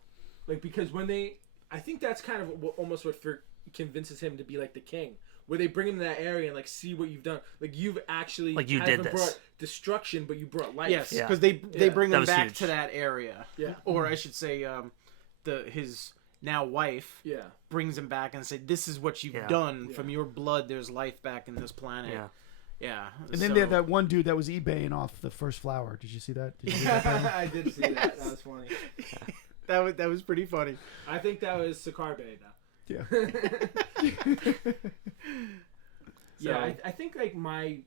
like because I think that's kind of almost what convinces him to be like the king, where they bring him to that area and like see what you've done, like you've actually Like, you kind of did this. brought destruction, but you brought life. yes, Yeah. because they bring That him was back huge. to that area. Yeah. Or I should say, his now wife Yeah. brings him back and said, "This is what you've Yeah. done. Yeah. From your blood, there's life back in this planet." Yeah. Yeah. And then they had that one dude that was eBaying off the first flower. Did you see that? Did you read that panel? I did see that. That was funny. that was pretty funny. I think that was Sakar Bay though. Yeah. Yeah, I think like my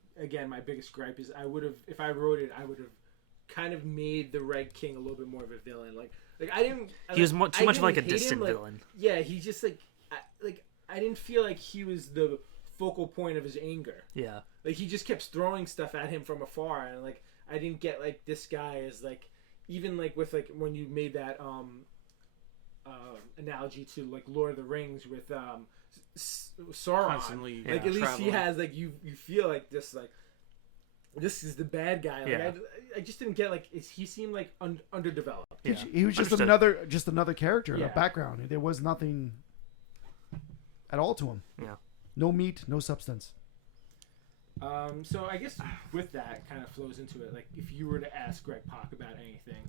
biggest gripe is if I wrote it, I would have kind of made the Red King a little bit more of a villain. Like I didn't. He was too much of like a didn't hate distant him, villain. Yeah, he just I didn't feel like he was the focal point of his anger. Yeah. Like he just kept throwing stuff at him from afar, and like I didn't get like this guy is like even like with like when you made that analogy to like Lord of the Rings with Sauron. Constantly, Like yeah, at least he traveling. has like you feel like this like this is the bad guy. Like Yeah. I just didn't get like he seemed like underdeveloped. Yeah. He was just Understood. another character in Yeah. a background. There was nothing at all to him. Yeah. No meat, no substance. So I guess with that kind of flows into it. Like if you were to ask Greg Pak about anything,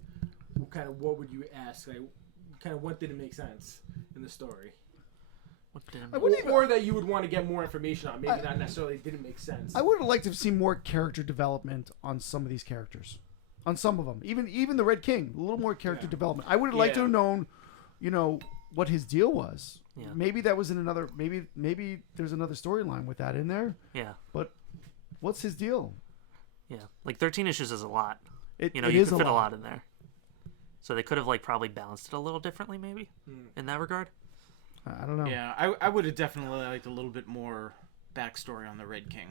what would you ask? Like kind of what didn't make sense in the story? What didn't- I wouldn't even- Or that you would want to get more information on. Maybe not necessarily didn't make sense. I would have liked to have seen more character development on some of these characters. On some of them. Even the Red King. A little more character Yeah. development. I would have liked to Yeah. have known, what his deal was. Yeah. Maybe that was in another... Maybe there's another storyline with that in there. Yeah. But what's his deal? Yeah. Like 13 issues is a lot. It You is could fit a lot in there. So they could have like probably balanced it a little differently maybe in that regard. I don't know. Yeah, I would have definitely liked a little bit more backstory on the Red King.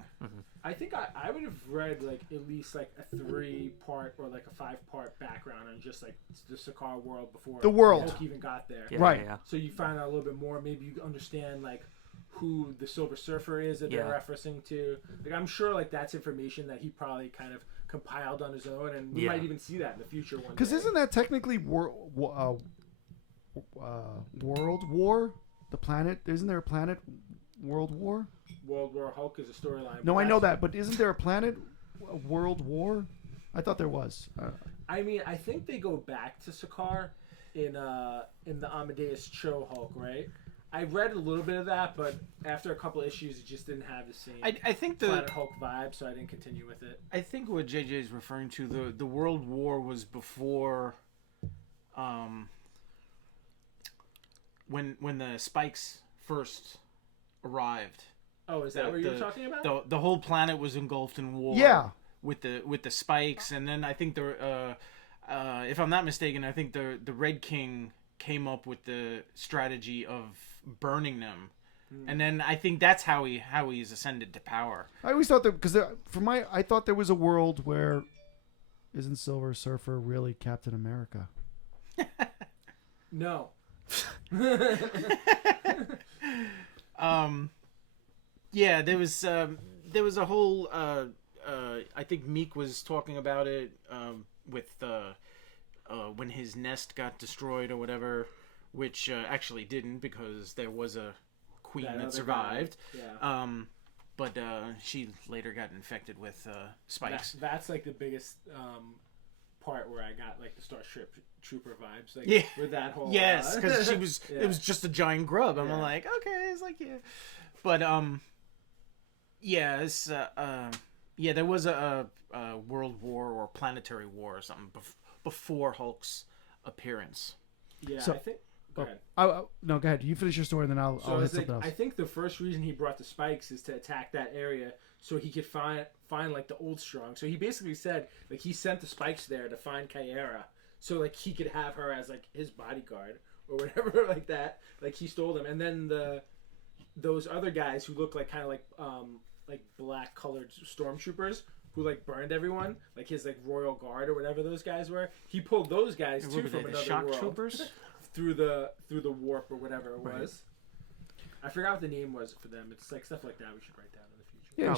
I think I would have read like at least like a 3-part or like a 5-part background on just like the Sakaar world before The world. Hulk even got there. Yeah, Right. Yeah. So you find out a little bit more. Maybe you understand like who the Silver Surfer is that they're Yeah. referencing to. Like I'm sure like that's information that he probably kind of compiled on his own, and we Yeah. might even see that in the future one. Because day. isn't that technically World War? The planet? Isn't there a planet World War? World War Hulk is a storyline? No, but I know that's- that, but isn't there a planet World War? I thought there was. I mean, I think they go back to Sakaar in the Amadeus Cho Hulk, right? I read a little bit of that, but after a couple issues, it just didn't have the same I think Planet Hulk vibe, so I didn't continue with it. I think what JJ is referring to, the World War was before when the spikes first arrived. Oh, is that what you were talking about? The whole planet was engulfed in war. Yeah. With the spikes, and then I think if I'm not mistaken, I think the Red King came up with the strategy of burning them, and then I think that's how he's ascended to power. I always thought that because I thought there was a world where isn't Silver Surfer really Captain America? No. Yeah, there was a whole. I think Meek was talking about it with when his nest got destroyed or whatever, which actually didn't because there was a queen that survived. Yeah. But she later got infected with spikes. That's like the biggest part where I got like the Starship Trooper vibes, like with that whole. Yes, because she was. It was just a giant grub. I'm like, okay, it's like but there was a world war or planetary war or something before Hulk's appearance. Yeah, So- I think. Go ahead. No, go ahead. You finish your story, and then I'll So hit it's like, something else. I think the first reason he brought the spikes is to attack that area so he could find like the old strong. So he basically said like he sent the spikes there to find Kyara so like he could have her as like his bodyguard or whatever like that. Like he stole them, and then those other guys who look like kind of like black colored stormtroopers who like burned everyone, like his like royal guard or whatever those guys were. He pulled those guys too from another shock world. troopers. through the warp or whatever it was. I forgot what the name was for them. It's like stuff like that we should write down in the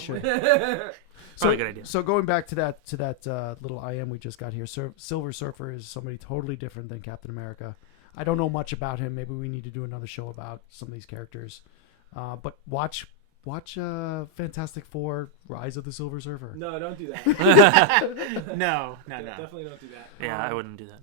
future. Yeah, sure. Probably a good idea. So going back to that little IM we just got here, Silver Surfer is somebody totally different than Captain America. I don't know much about him. Maybe we need to do another show about some of these characters. But watch Fantastic Four: Rise of the Silver Surfer. No, don't do that. No. Definitely don't do that. Yeah, I wouldn't do that.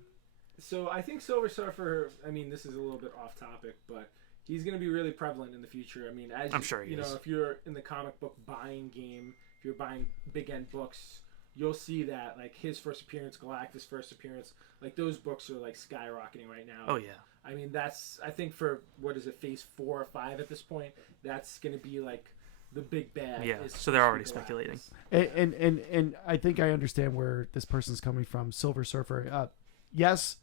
So I think Silver Surfer, I mean, this is a little bit off topic, but he's going to be really prevalent in the future. I mean, as I'm sure he you know, is. if you're in the comic book buying game, if you're buying big end books, you'll see that like his first appearance, Galactus' first appearance, like those books are like skyrocketing right now. Oh yeah. I mean, I think for what is it, phase 4 or 5 at this point, that's going to be like the big bad. Yeah. is So they're already Galactus. speculating. And I think I understand where this person's coming from. Silver Surfer. Yes,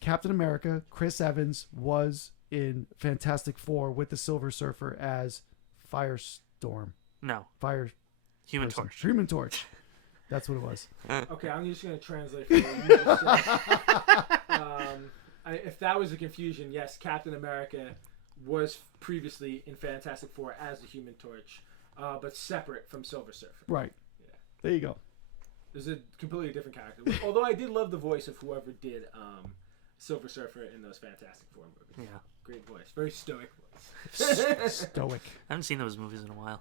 Captain America, Chris Evans was in Fantastic Four with the Silver Surfer as Firestorm. No. Fire. Human person. Torch. Human Torch. That's what it was. Okay, I'm just going to translate for what you just said. If that was a confusion, yes, Captain America was previously in Fantastic Four as the Human Torch, but separate from Silver Surfer. Right. Yeah. There you go. There's a completely different character. Although I did love the voice of whoever did Silver Surfer in those Fantastic Four movies. Yeah. Great voice. Very stoic voice. Stoic. I haven't seen those movies in a while.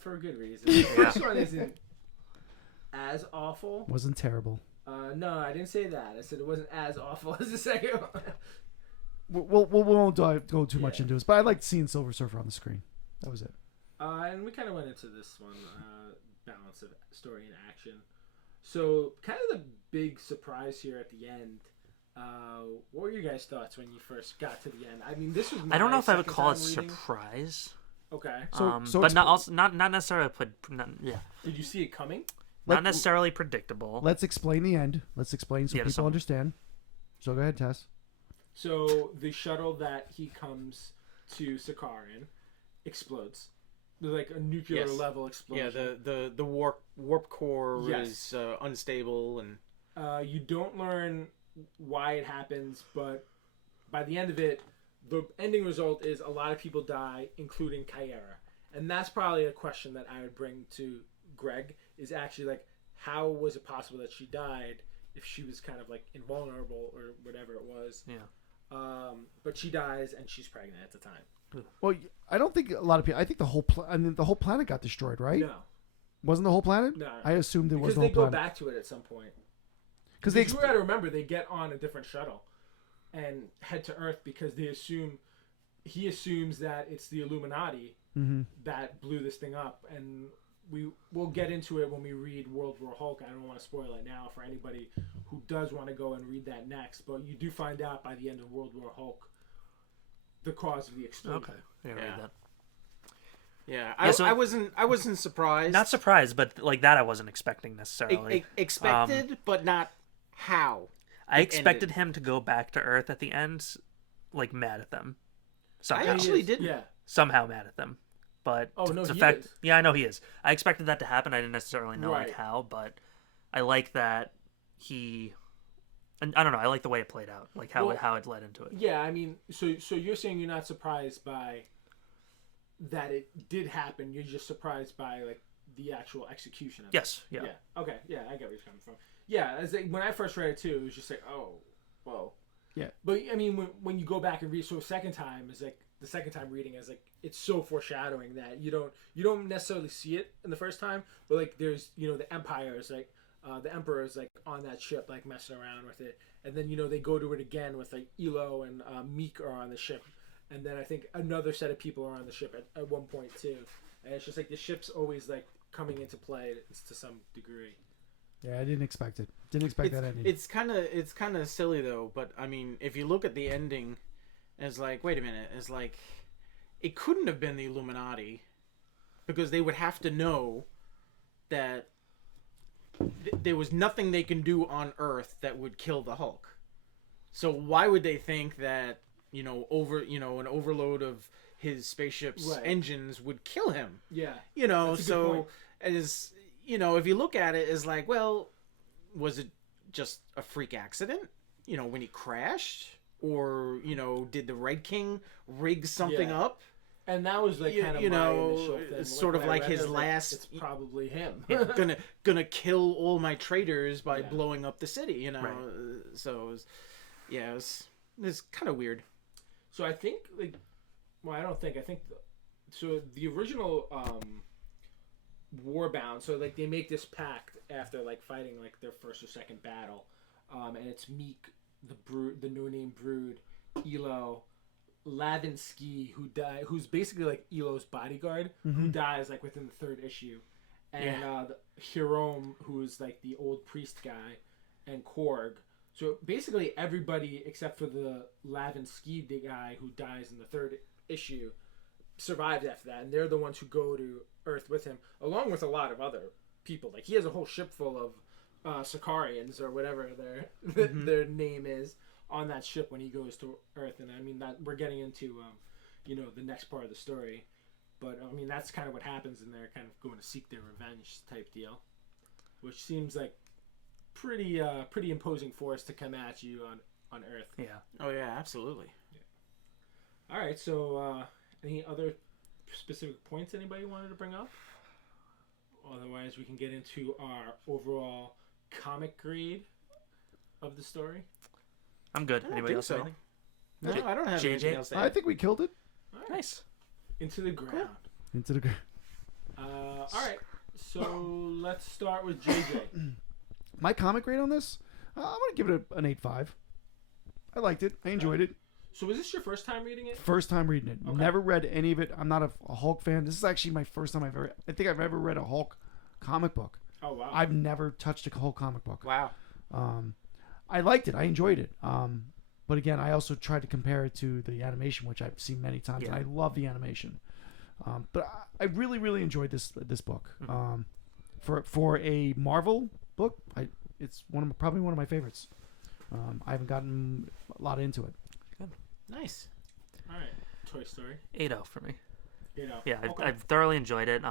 For a good reason. The first one isn't as awful. Wasn't terrible. No, I didn't say that. I said it wasn't as awful as the second one. We won't go too much into this, but I liked seeing Silver Surfer on the screen. That was it. And we kind of went into this one, balance of story and action. So, kind of the big surprise here at the end. What were your guys' thoughts when you first got to the end? I mean, this was. I don't know if I would second call it time reading. surprise. Okay. But not necessarily Did you see it coming? not necessarily predictable. Let's explain the end. Let's explain so Yeah, to people someone. understand. So go ahead, Tess. So the shuttle that he comes to Sakaar in explodes. There's like a nuclear level explosion. Yeah, the warp core Yes. is unstable, and You don't learn why it happens, but by the end of it, the ending result is a lot of people die, including Kyara. And that's probably a question that I would bring to Greg, is actually like, how was it possible that she died if she was kind of like invulnerable or whatever it was? Yeah. But she dies and she's pregnant at the time. Well, I don't think a lot of people. I think the whole planet got destroyed, right? No. Wasn't the whole planet? No. I assumed it was Because the they whole go planet. back to it at some point. Because You got to remember, they get on a different shuttle and head to Earth because he assumes that it's the Illuminati that blew this thing up, and we'll get into it when we read World War Hulk. I don't want to spoil it now for anybody who does want to go and read that next, but you do find out by the end of World War Hulk the cause of the explosion. Okay, I gotta read that. Yeah, Yeah, so- I wasn't surprised. Not surprised, but like that I wasn't expecting necessarily. Expected, but not how. I it expected ended. him to go back to Earth at the end, like mad at them. I Somehow. actually didn't. Yeah. Somehow mad at them. But Oh, no, the he fact, is. yeah, I know he is. I expected that to happen. I didn't necessarily know Right. like how, but I like that he. And I don't know. I like the way it played out, like how Well, how it led into it. Yeah, I mean, so you're saying you're not surprised by that it did happen. You're just surprised by like the actual execution of it. Yes. Yeah. Yeah. Okay. Yeah, I get where you're coming from. Yeah, as when I first read it too, it was just like, oh, whoa. Yeah. But I mean, when you go back and read, so second time is like the second time reading is like it's so foreshadowing that you don't necessarily see it in the first time, but like there's the Empire is like the Emperor is like on that ship like messing around with it, and then they go to it again with like Elo and Meek are on the ship, and then I think another set of people are on the ship at one point too, and it's just like the ship's always like coming into play to some degree. Yeah, I didn't expect it. Didn't expect that ending. It's kind of silly though. But I mean, if you look at the ending, it's like, wait a minute, it's like it couldn't have been the Illuminati, because they would have to know that there was nothing they can do on Earth that would kill the Hulk. So why would they think that an overload of his spaceship's Right. engines would kill him? Yeah. You know, That's a good point. so as if you look at it, it's like, well, was it just a freak accident? When he crashed, or did the Red King rig something Yeah. up? And that was like kind of You my know, initial thing. it's sort of when I like read his it, I was last- It's probably him. gonna kill all my traitors by Yeah. blowing up the city. Right. So it was kind of weird. So I think I don't think. I think so. The original Warbound. So like they make this pact after like fighting like their first or second battle, and it's Meek, the No Name Brood, Elo, Lavinsky, who's basically like Elo's bodyguard, who dies like within the third issue, and Hirom, who's like the old priest guy, and Korg. So basically everybody except for the Lavinsky guy who dies in the third issue survives after that, and they're the ones who go to Earth with him, along with a lot of other people. Like he has a whole ship full of Sicarians or whatever their name is on that ship when he goes to Earth. And I mean that we're getting into the next part of the story, but I mean that's kind of what happens, and they're kind of going to seek their revenge type deal, which seems like pretty imposing force to come at you on Earth. Yeah. Oh yeah, absolutely. All right, so any other specific points anybody wanted to bring up? Otherwise, we can get into our overall comic grade of the story. I'm good. I don't Anybody think else? so. Anything? No, I don't have JJ? anything else to I add. think we killed it. All right. Nice. Into the ground. Into the ground. All right, so let's start with JJ. My comic grade on this, I'm gonna give it an 8.5. I liked it. I enjoyed it. So was this your first time reading it? First time reading it. Okay. Never read any of it. I'm not a Hulk fan. This is actually my first time I think I've ever read a Hulk comic book. Oh, wow. I've never touched a Hulk comic book. Wow. I liked it. I enjoyed it. But again, I also tried to compare it to the animation, which I've seen many times, and I love the animation. But I really, really enjoyed this book. For a Marvel book, it's probably one of my favorites. I haven't gotten a lot into it. Nice. All right, Toy Story. 8-0 for me. Yeah, Okay. I've thoroughly enjoyed it.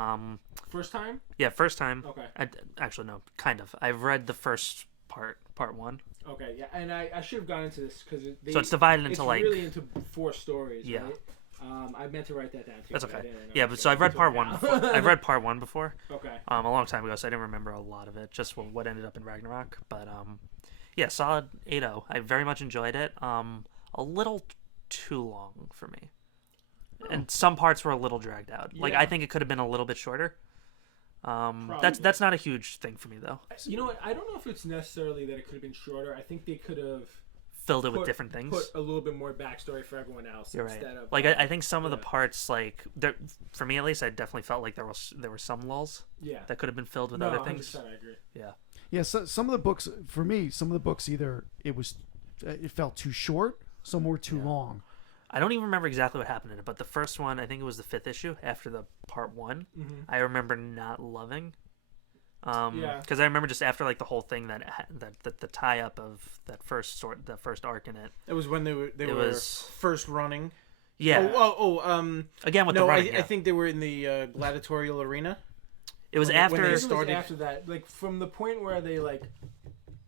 First time? Yeah, first time. Okay. Actually, no, kind of. I've read the first part one. Okay, yeah, and I should have gone into this because So it's divided it's into like. really into 4 stories. Yeah. Right? I meant to write that down too. That's but I okay. didn't. Yeah, but so I've read part one. Before. I've read part one before. Okay. A long time ago, so I didn't remember a lot of it. Just what ended up in Ragnarok. But yeah, solid 8-0. I very much enjoyed it. A little too long for me, and some parts were a little dragged out. Like Yeah. I think it could have been a little bit shorter. Probably. That's not a huge thing for me though. You know what? I don't know if it's necessarily that it could have been shorter. I think they could have Filled it with different things. put a little bit more backstory for everyone else. You're right. instead of Like I think some of the yeah. parts, like for me at least, I definitely felt like there were some lulls yeah. that could have been filled with No, other 100%, things. I agree. Yeah. Yeah, so some of the books for me, some of the books either it felt too short, some were too long. I don't even remember exactly what happened in it, but the first one, I think it was the 5th issue after the part 1. Mm-hmm. I remember not loving. Yeah. Because I remember just after like the whole thing that the tie up of that first arc in it. It was when they were was first running. Yeah. Again with the no, running. I think they were in the gladiatorial arena. It was when after. they I think it was started- after that, like from the point where they like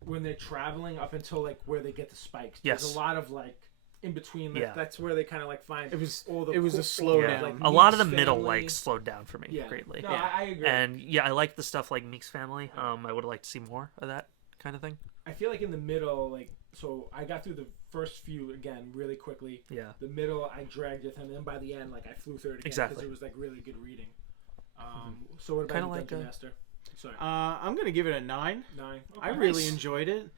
when they're traveling up until like where they get the spikes. Yes. There's a lot of like in between. Like, Yeah. That's where they kind of like find It was all the it was a all slowdown. of, like, a lot of the Meek's middle family. like slowed down for me Yeah. greatly. No, Yeah. I agree. And yeah, I like the stuff like Meek's family. I would like to see more of that kind of thing. I feel like in the middle, like so I got through the first few again really quickly. Yeah. The middle I dragged with him, and then by the end, like I flew through it again because Exactly. it was like really good reading. So what about Kinda you, like Dungeon a- Master? Sorry, I'm gonna give it a 9. 9. I really enjoyed it.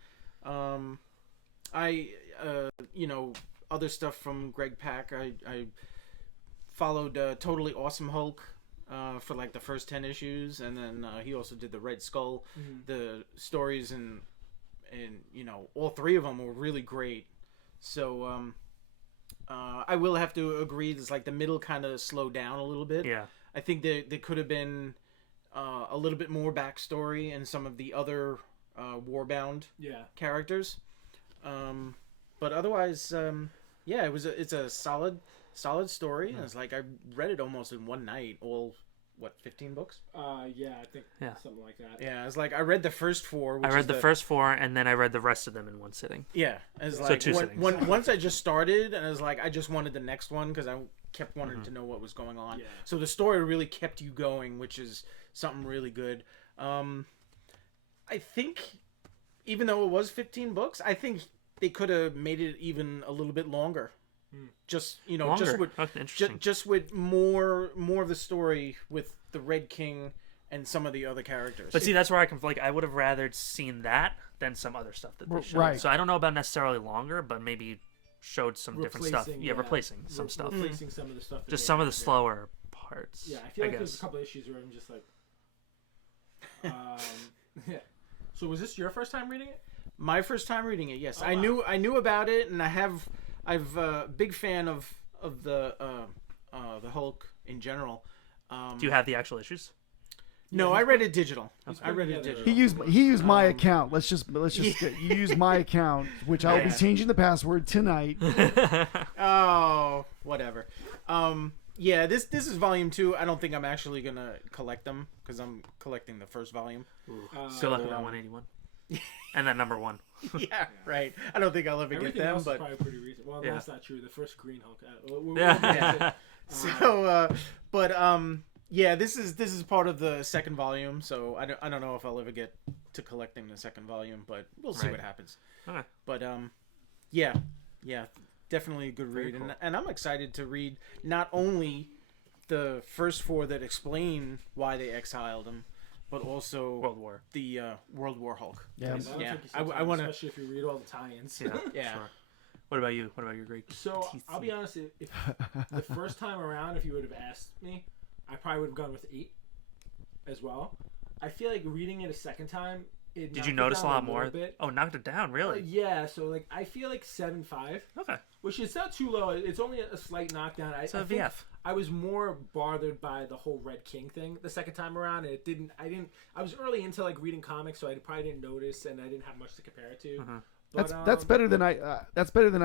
Other stuff from Greg Pak. I followed Totally Awesome Hulk for like the first 10 issues, and then he also did the Red Skull. The stories and all 3 of them were really great. So I will have to agree. It's like the middle kind of slowed down a little bit. Yeah. I think there could have been a little bit more backstory in some of the other Warbound characters. But otherwise, it's a solid story. And it's like I read it almost in one night. All 15 books? Yeah, I think Yeah. something like that. Yeah, it's like I read the first 4. Which I read is the first 4, and then I read the rest of them in one sitting. Yeah, it's So like 2 sittings. once I just started, and it was like I just wanted the next one because I kept wanting to know what was going on. Yeah. So the story really kept you going, which is something really good. I think, even though it was 15 books, I think they could have made it even a little bit longer. Just Longer. just with That's interesting. just with more of the story with the Red King and some of the other characters. But see, that's where I can I would have rather seen that than some other stuff that they showed. Right. So I don't know about necessarily longer, but maybe showed some different stuff. Replacing, Yeah, yeah. replacing some stuff. Replacing some of the stuff. that Just they some of the had, yeah. slower parts. Yeah, I feel like there's a guess. couple issues where I'm just like, yeah. So was this your first time reading it? My first time reading it, yes. Oh, I wow. knew about it, and I've big fan of the Hulk in general. Do you have the actual issues? No, I read it digital. I read it together. digital. He used my account. Let's just you use my account, which I'll be Yeah. changing the password tonight. Oh, whatever. Yeah, this is volume 2. I don't think I'm actually gonna collect them because I'm collecting the first volume. Good luck with that 181. And then number 1. Yeah, right. I don't think I'll ever get Everything them, else but is probably pretty recent. Well, Yeah. that's not true. The first Green Hulk. Yeah. so yeah, this is part of the second volume. So I don't know if I'll ever get to collecting the second volume, but we'll see Right. what happens. Okay. But yeah, definitely a good Very read, cool. and I'm excited to read not only the first 4 that explain why they exiled him, but also World War. the World War Hulk. Yeah. Yeah, I I wanna- especially if you read all the tie-ins. Yeah. Yeah. Sure. What about you? What about your Greek? So TC? I'll be honest. If the first time around, if you would have asked me, I probably would have gone with 8 as well. I feel like reading it a second time. It Did knocked you it notice a down lot little more? bit. Oh, knocked it down, really? Yeah, so like I feel like 7.5, Okay. which is not too low. It's only a slight knockdown. I So think VF. I was more bothered by the whole Red King thing the second time around, and I was early into like reading comics, so I probably didn't notice, and I didn't have much to compare it to. But, That's better than I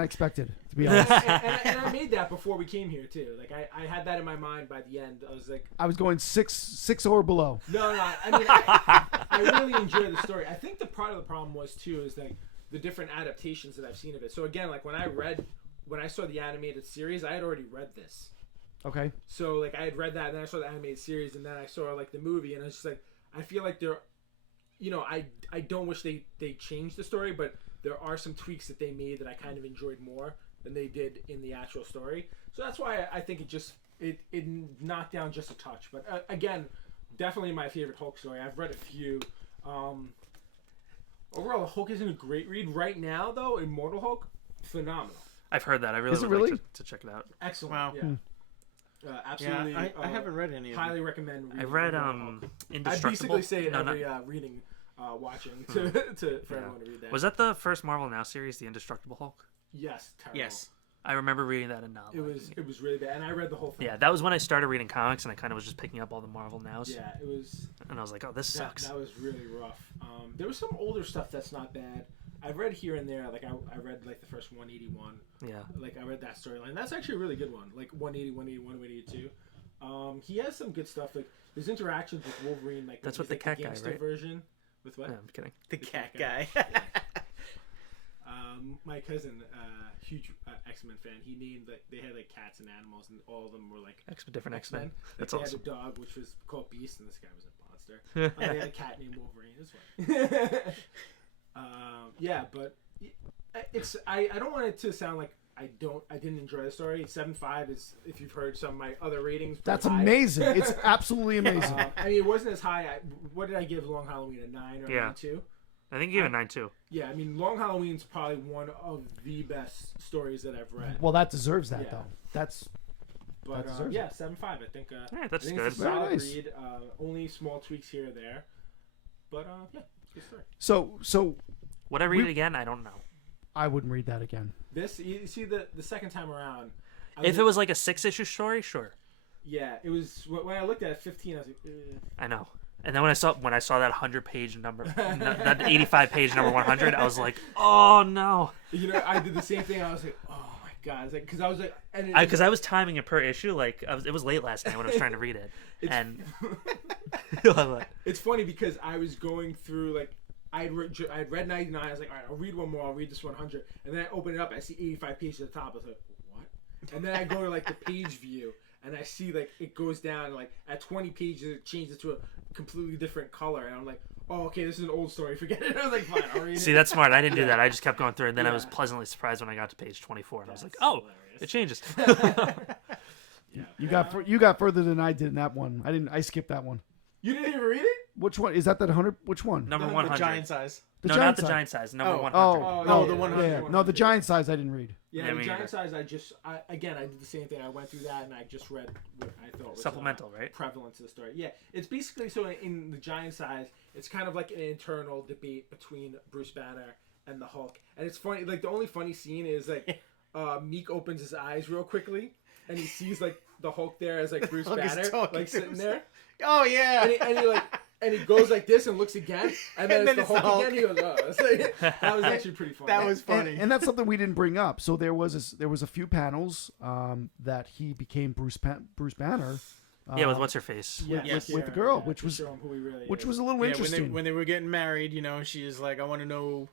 expected, to be honest. and I made that before we came here too. Like I had that in my mind by the end. I was like, I was going six or below. no. I mean, I really enjoy the story. I think the part of the problem was too is like the different adaptations that I've seen of it. So again, like when I saw the animated series, I had already read this. Okay. So like I had read that, and then I saw the animated series, and then I saw like the movie, and I was just like, I feel like I don't wish they changed the story, but there are some tweaks that they made that I kind of enjoyed more than they did in the actual story. So that's why I think it knocked down just a touch. But again, definitely my favorite Hulk story. I've read a few. Overall, Hulk isn't a great read right now, though. Immortal Hulk, phenomenal, I've heard that. I really Is it would really? like to check it out. excellent. Wow. Yeah, absolutely. Yeah, I haven't read any of them. Highly recommend. I reading read Immortal Hulk. I Indestructible. basically say it No, every reading, watching for everyone to read that. Was that the first Marvel Now series, the Indestructible Hulk? Yes, terrible. Yes. I remember reading that and not. It was really bad, and I read the whole thing. Yeah, that was when I started reading comics, and I kind of was just picking up all the Marvel nows. Yeah, it was. And I was like, oh, this sucks. That was really rough. There was some older stuff that's not bad. I've read here and there. Like I read like the first 181. Yeah. Like I read that storyline. That's actually a really good one. Like 180, 181, 182. He has some good stuff. Like his interactions with Wolverine. Like that's what the cat guy, right? Version. With what? No, I'm kidding. The cat guy. My cousin, huge X-Men fan, he named like they had like cats and animals, and all of them were like different X-Men. Like, That's they awesome. had a dog which was called Beast, and this guy was a monster. They had a cat named Wolverine as well. Yeah, but it's I don't want it to sound like I didn't enjoy the story. 7.5 is, if you've heard some of my other ratings. That's high. amazing. It's absolutely amazing. I mean, it wasn't as high. What did I give Long Halloween? A 9 or a 9.2? I think you gave it 9.2. Yeah, I mean, Long Halloween's probably one of the best stories that I've read. Well, that deserves that though. That's. But yeah, 7.5. I think. Yeah, that's I think good. It's a solid Very nice. read. Only small tweaks here or there, but yeah, it's a good story. So. Would I read it again? I don't know. I wouldn't read that again. This, you see, the second time around. If it was like a 6-issue story, sure. Yeah, it was. When I looked at 15, I was like, I know. And then when I saw that 100-page number, that 85-page number 100, I was like, oh no. You know, I did the same thing. I was like, oh my god, it's like, because I was like, because I was timing it per issue. Like it was late last night when I was trying to read it, and it's funny because I was going through like. I'd read 99. I was like, all right, I'll read one more. I'll read this 100. And then I open it up. I see 85 pages at the top. I was like, what? And then I go to like the page view, and I see like it goes down. Like at 20 pages, it changes to a completely different color. And I'm like, oh, okay, this is an old story. Forget it. I was like, fine, I'll read it. See, that's smart. I didn't do that. I just kept going through, and then I was pleasantly surprised when I got to page 24, and I was like, oh, hilarious. It changes. You got further than I did in that one. I skipped that one. You didn't even read it? Which one is that? That 100? Which one? Number 100. The giant size. No, not the giant size. Number 100. No, the 100. Yeah. No, the giant size I didn't read. Yeah, the giant size. I did the same thing. I went through that and I just read what I thought was supplemental, right? Prevalence of the story. Yeah, it's basically so in the giant size, it's kind of like an internal debate between Bruce Banner and the Hulk, and it's funny. Like the only funny scene is like Meek opens his eyes real quickly and he sees like the Hulk there as like Bruce Banner like sitting there. Oh yeah, and he like. And he goes like this and looks again, and then it's the Hulk again. He goes, "Oh, it's like, that was actually pretty funny." That was funny, and that's something we didn't bring up. So there was a few panels that he became Bruce Banner. Yeah, with what's her face? With the girl, which was a little interesting. When they were getting married, you know, she's like, "I want to know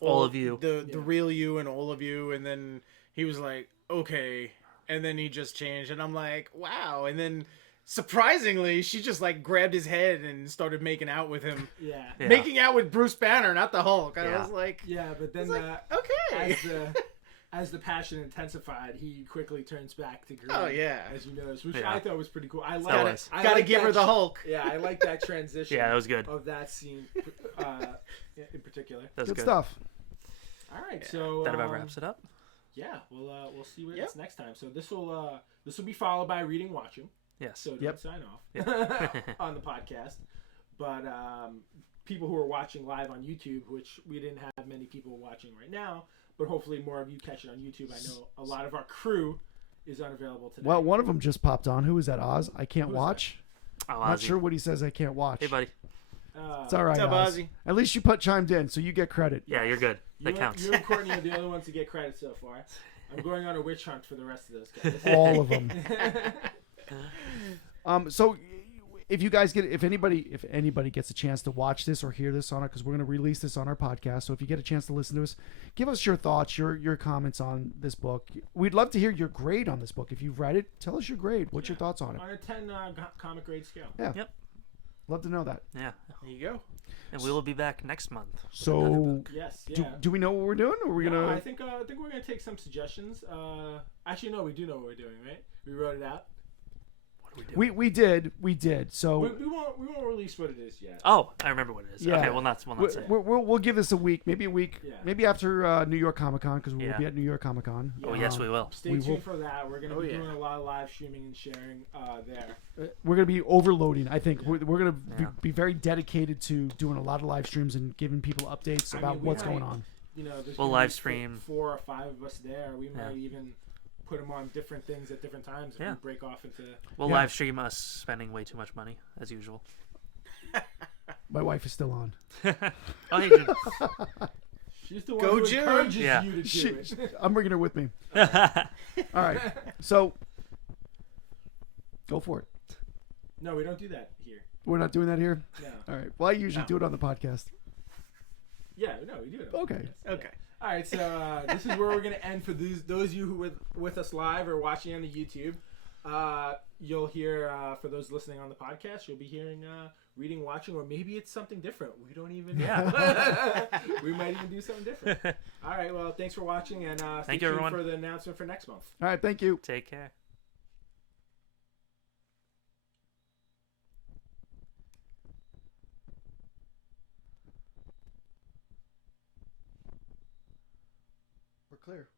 all of you, the real you, and all of you." And then he was like, "Okay," and then he just changed, and I'm like, "Wow!" And then. Surprisingly, she just like grabbed his head and started making out with him. Yeah. Making out with Bruce Banner, not the Hulk. I was like, but then okay. As the passion intensified, he quickly turns back to green. Oh yeah, as you noticed, which I thought was pretty cool. I gotta give her the Hulk. Yeah, I like that transition. Yeah, that was good. Of that scene, in particular. That's good stuff. All right, so that about wraps it up. Yeah, we'll see what it's next time. So this will be followed by reading, watching. Yes. So don't sign off on the podcast. But people who are watching live on YouTube, which we didn't have many people watching right now, but hopefully more of you catch it on YouTube. I know a lot of our crew is unavailable today. Well, one of them just popped on. Who is that? Oz? I can't watch. Oh, not sure what he says. I can't watch. Hey, buddy. It's all right, Oz. At least you chimed in, so you get credit. Yeah, you're good. That counts. You and Courtney are the only ones to get credit so far. I'm going on a witch hunt for the rest of those guys. All of them. So if anybody gets a chance to watch this or hear this on it, because we're going to release this on our podcast. So if you get a chance to listen to us, give us your thoughts, your comments on this book. We'd love to hear your grade on this book. If you've read it, tell us your grade. What's your thoughts on it? On a 10 comic grade scale. Yeah. Yep. Love to know that. Yeah. There you go. And we will be back next month. So yes, yeah. Do we know what we're doing? Or are we gonna? I think we're gonna take some suggestions. Actually, no, we do know what we're doing, right? We wrote it out. We did. So we won't release what it is yet. Oh, I remember what it is. Yeah. Okay, we'll not say it. We'll give this a week, maybe a week, maybe after New York Comic Con, because we'll be at New York Comic Con. Oh yes, we will. Stay tuned for that. We're gonna be doing a lot of live streaming and sharing there. We're gonna be overloading. I think we're gonna be very dedicated to doing a lot of live streams and giving people updates about what's going on. You know, we'll live stream 4 or 5 of us there. We might even put them on different things at different times. If Yeah. we break off into. We'll Yeah. live stream us spending way too much money as usual. My wife is still on. Oh, hey, Jude. She's the one Go, who Jude! encourages Yeah. you to do it. I'm bringing her with me. All right. So, go for it. No, we don't do that here. We're not doing that here? No. All right. Well, I usually No. do it on the podcast. Yeah, no, we do it. Okay. Okay. All right, so this is where we're gonna end for those of you who with us live or watching on the YouTube. You'll hear for those listening on the podcast, you'll be hearing reading, watching, or maybe it's something different. We don't even know. Yeah. We might even do something different. All right, well, thanks for watching, and stay Thank you, tuned everyone. for the announcement for next month. All right. Thank you. Take care. We're clear.